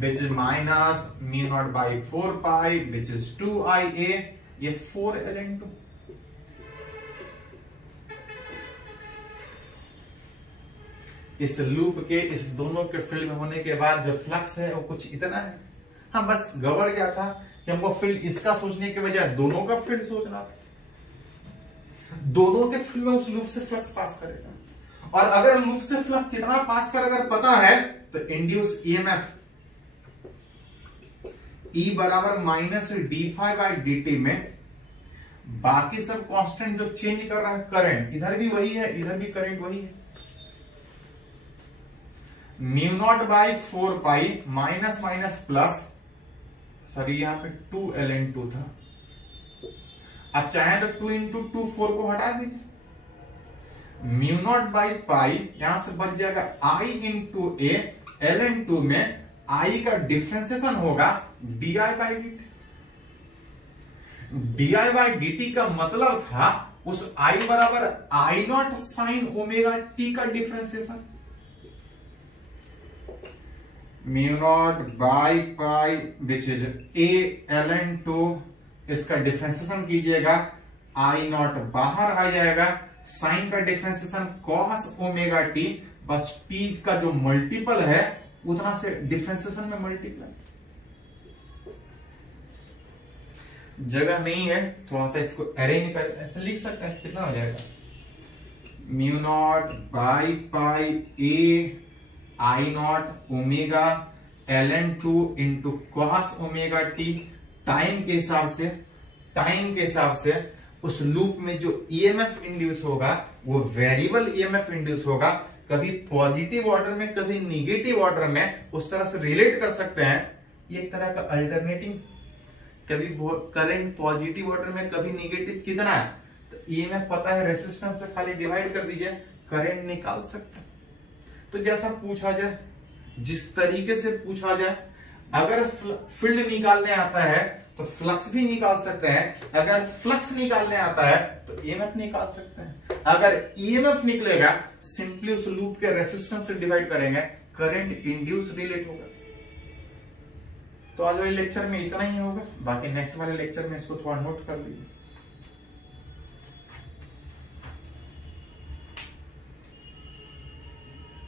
which is minus mu naught by 4 pi which is 2ia, ये 4 ln 2। इस लूप के इस दोनों के फील्ड में होने के बाद जो फ्लक्स है वो कुछ इतना है। हाँ, बस गड़बड़ क्या था कि हमको फील्ड इसका सोचने के बजाय दोनों का फील्ड सोचना था। दोनों के फील्ड में उस लूप से फ्लक्स पास करेगा, और अगर लूप से फ्लक्स कितना पास कर अगर पता है तो इंड्यूस ईएमएफ E बराबर माइनस d∅dt में बाकी सब कांस्टेंट जो चेंज कर रहा है, करंट इधर भी वही है, इधर भी करंट वही है, mu naught by 4 pi minus minus plus, sorry यहां पे 2 ln 2 था, अब चाहे तो 2 इंटू 2 4 को हटा दीजिए, म्यू नॉट बाई पाई यहां से बच जाएगा i इंटू ए, ln 2 में i का डिफरेंशिएशन होगा di by dt। di by dt का मतलब था उस i बराबर i not sine omega t का differentiation, mu naught by pi which is a ln 2, इसका डिफरेंशिएशन कीजिएगा, i नॉट बाहर आ जाएगा, साइन का डिफरेंशिएशन कॉस ओमेगा t, बस t का जो मल्टीपल है उतना से डिफरेंशिएशन में मल्टीप्लाई। जगह नहीं है, थोड़ा सा इसको अरेंज कर ऐसे लिख सकते हैं, कितना हो जाएगा, mu naught by pi a I not omega ln 2 into cos omega T. Time के हिसाब से उस लूप में जो ईएमएफ इंड्यूस होगा वो वेरिएबल ईएमएफ इंड्यूस होगा, कभी पॉजिटिव ऑर्डर में कभी निगेटिव ऑर्डर में, उस तरह से रिलेट कर सकते हैं। ये एक तरह का अल्टरनेटिंग, कभी करंट पॉजिटिव ऑर्डर में कभी निगेटिव कितना है तो ईएमएफ पता है, रेसिस्टेंस से खाली डिवाइड कर दीजिए, करंट निकाल सकते हैं। तो जैसा पूछा जाए, जिस तरीके से पूछा जाए, अगर फील्ड निकालने आता है तो फ्लक्स भी निकाल सकते हैं, अगर फ्लक्स निकालने आता है तो ईएमएफ निकाल सकते हैं। अगर ईएमएफ निकलेगा सिंपली उस लूप के रेसिस्टेंस से डिवाइड करेंगे, करंट इंड्यूस रिलेट होगा। तो आज वाले लेक्चर में इतना ही होगा, बाकी नेक्स्ट वाले लेक्चर में इसको थोड़ा नोट कर लीजिए।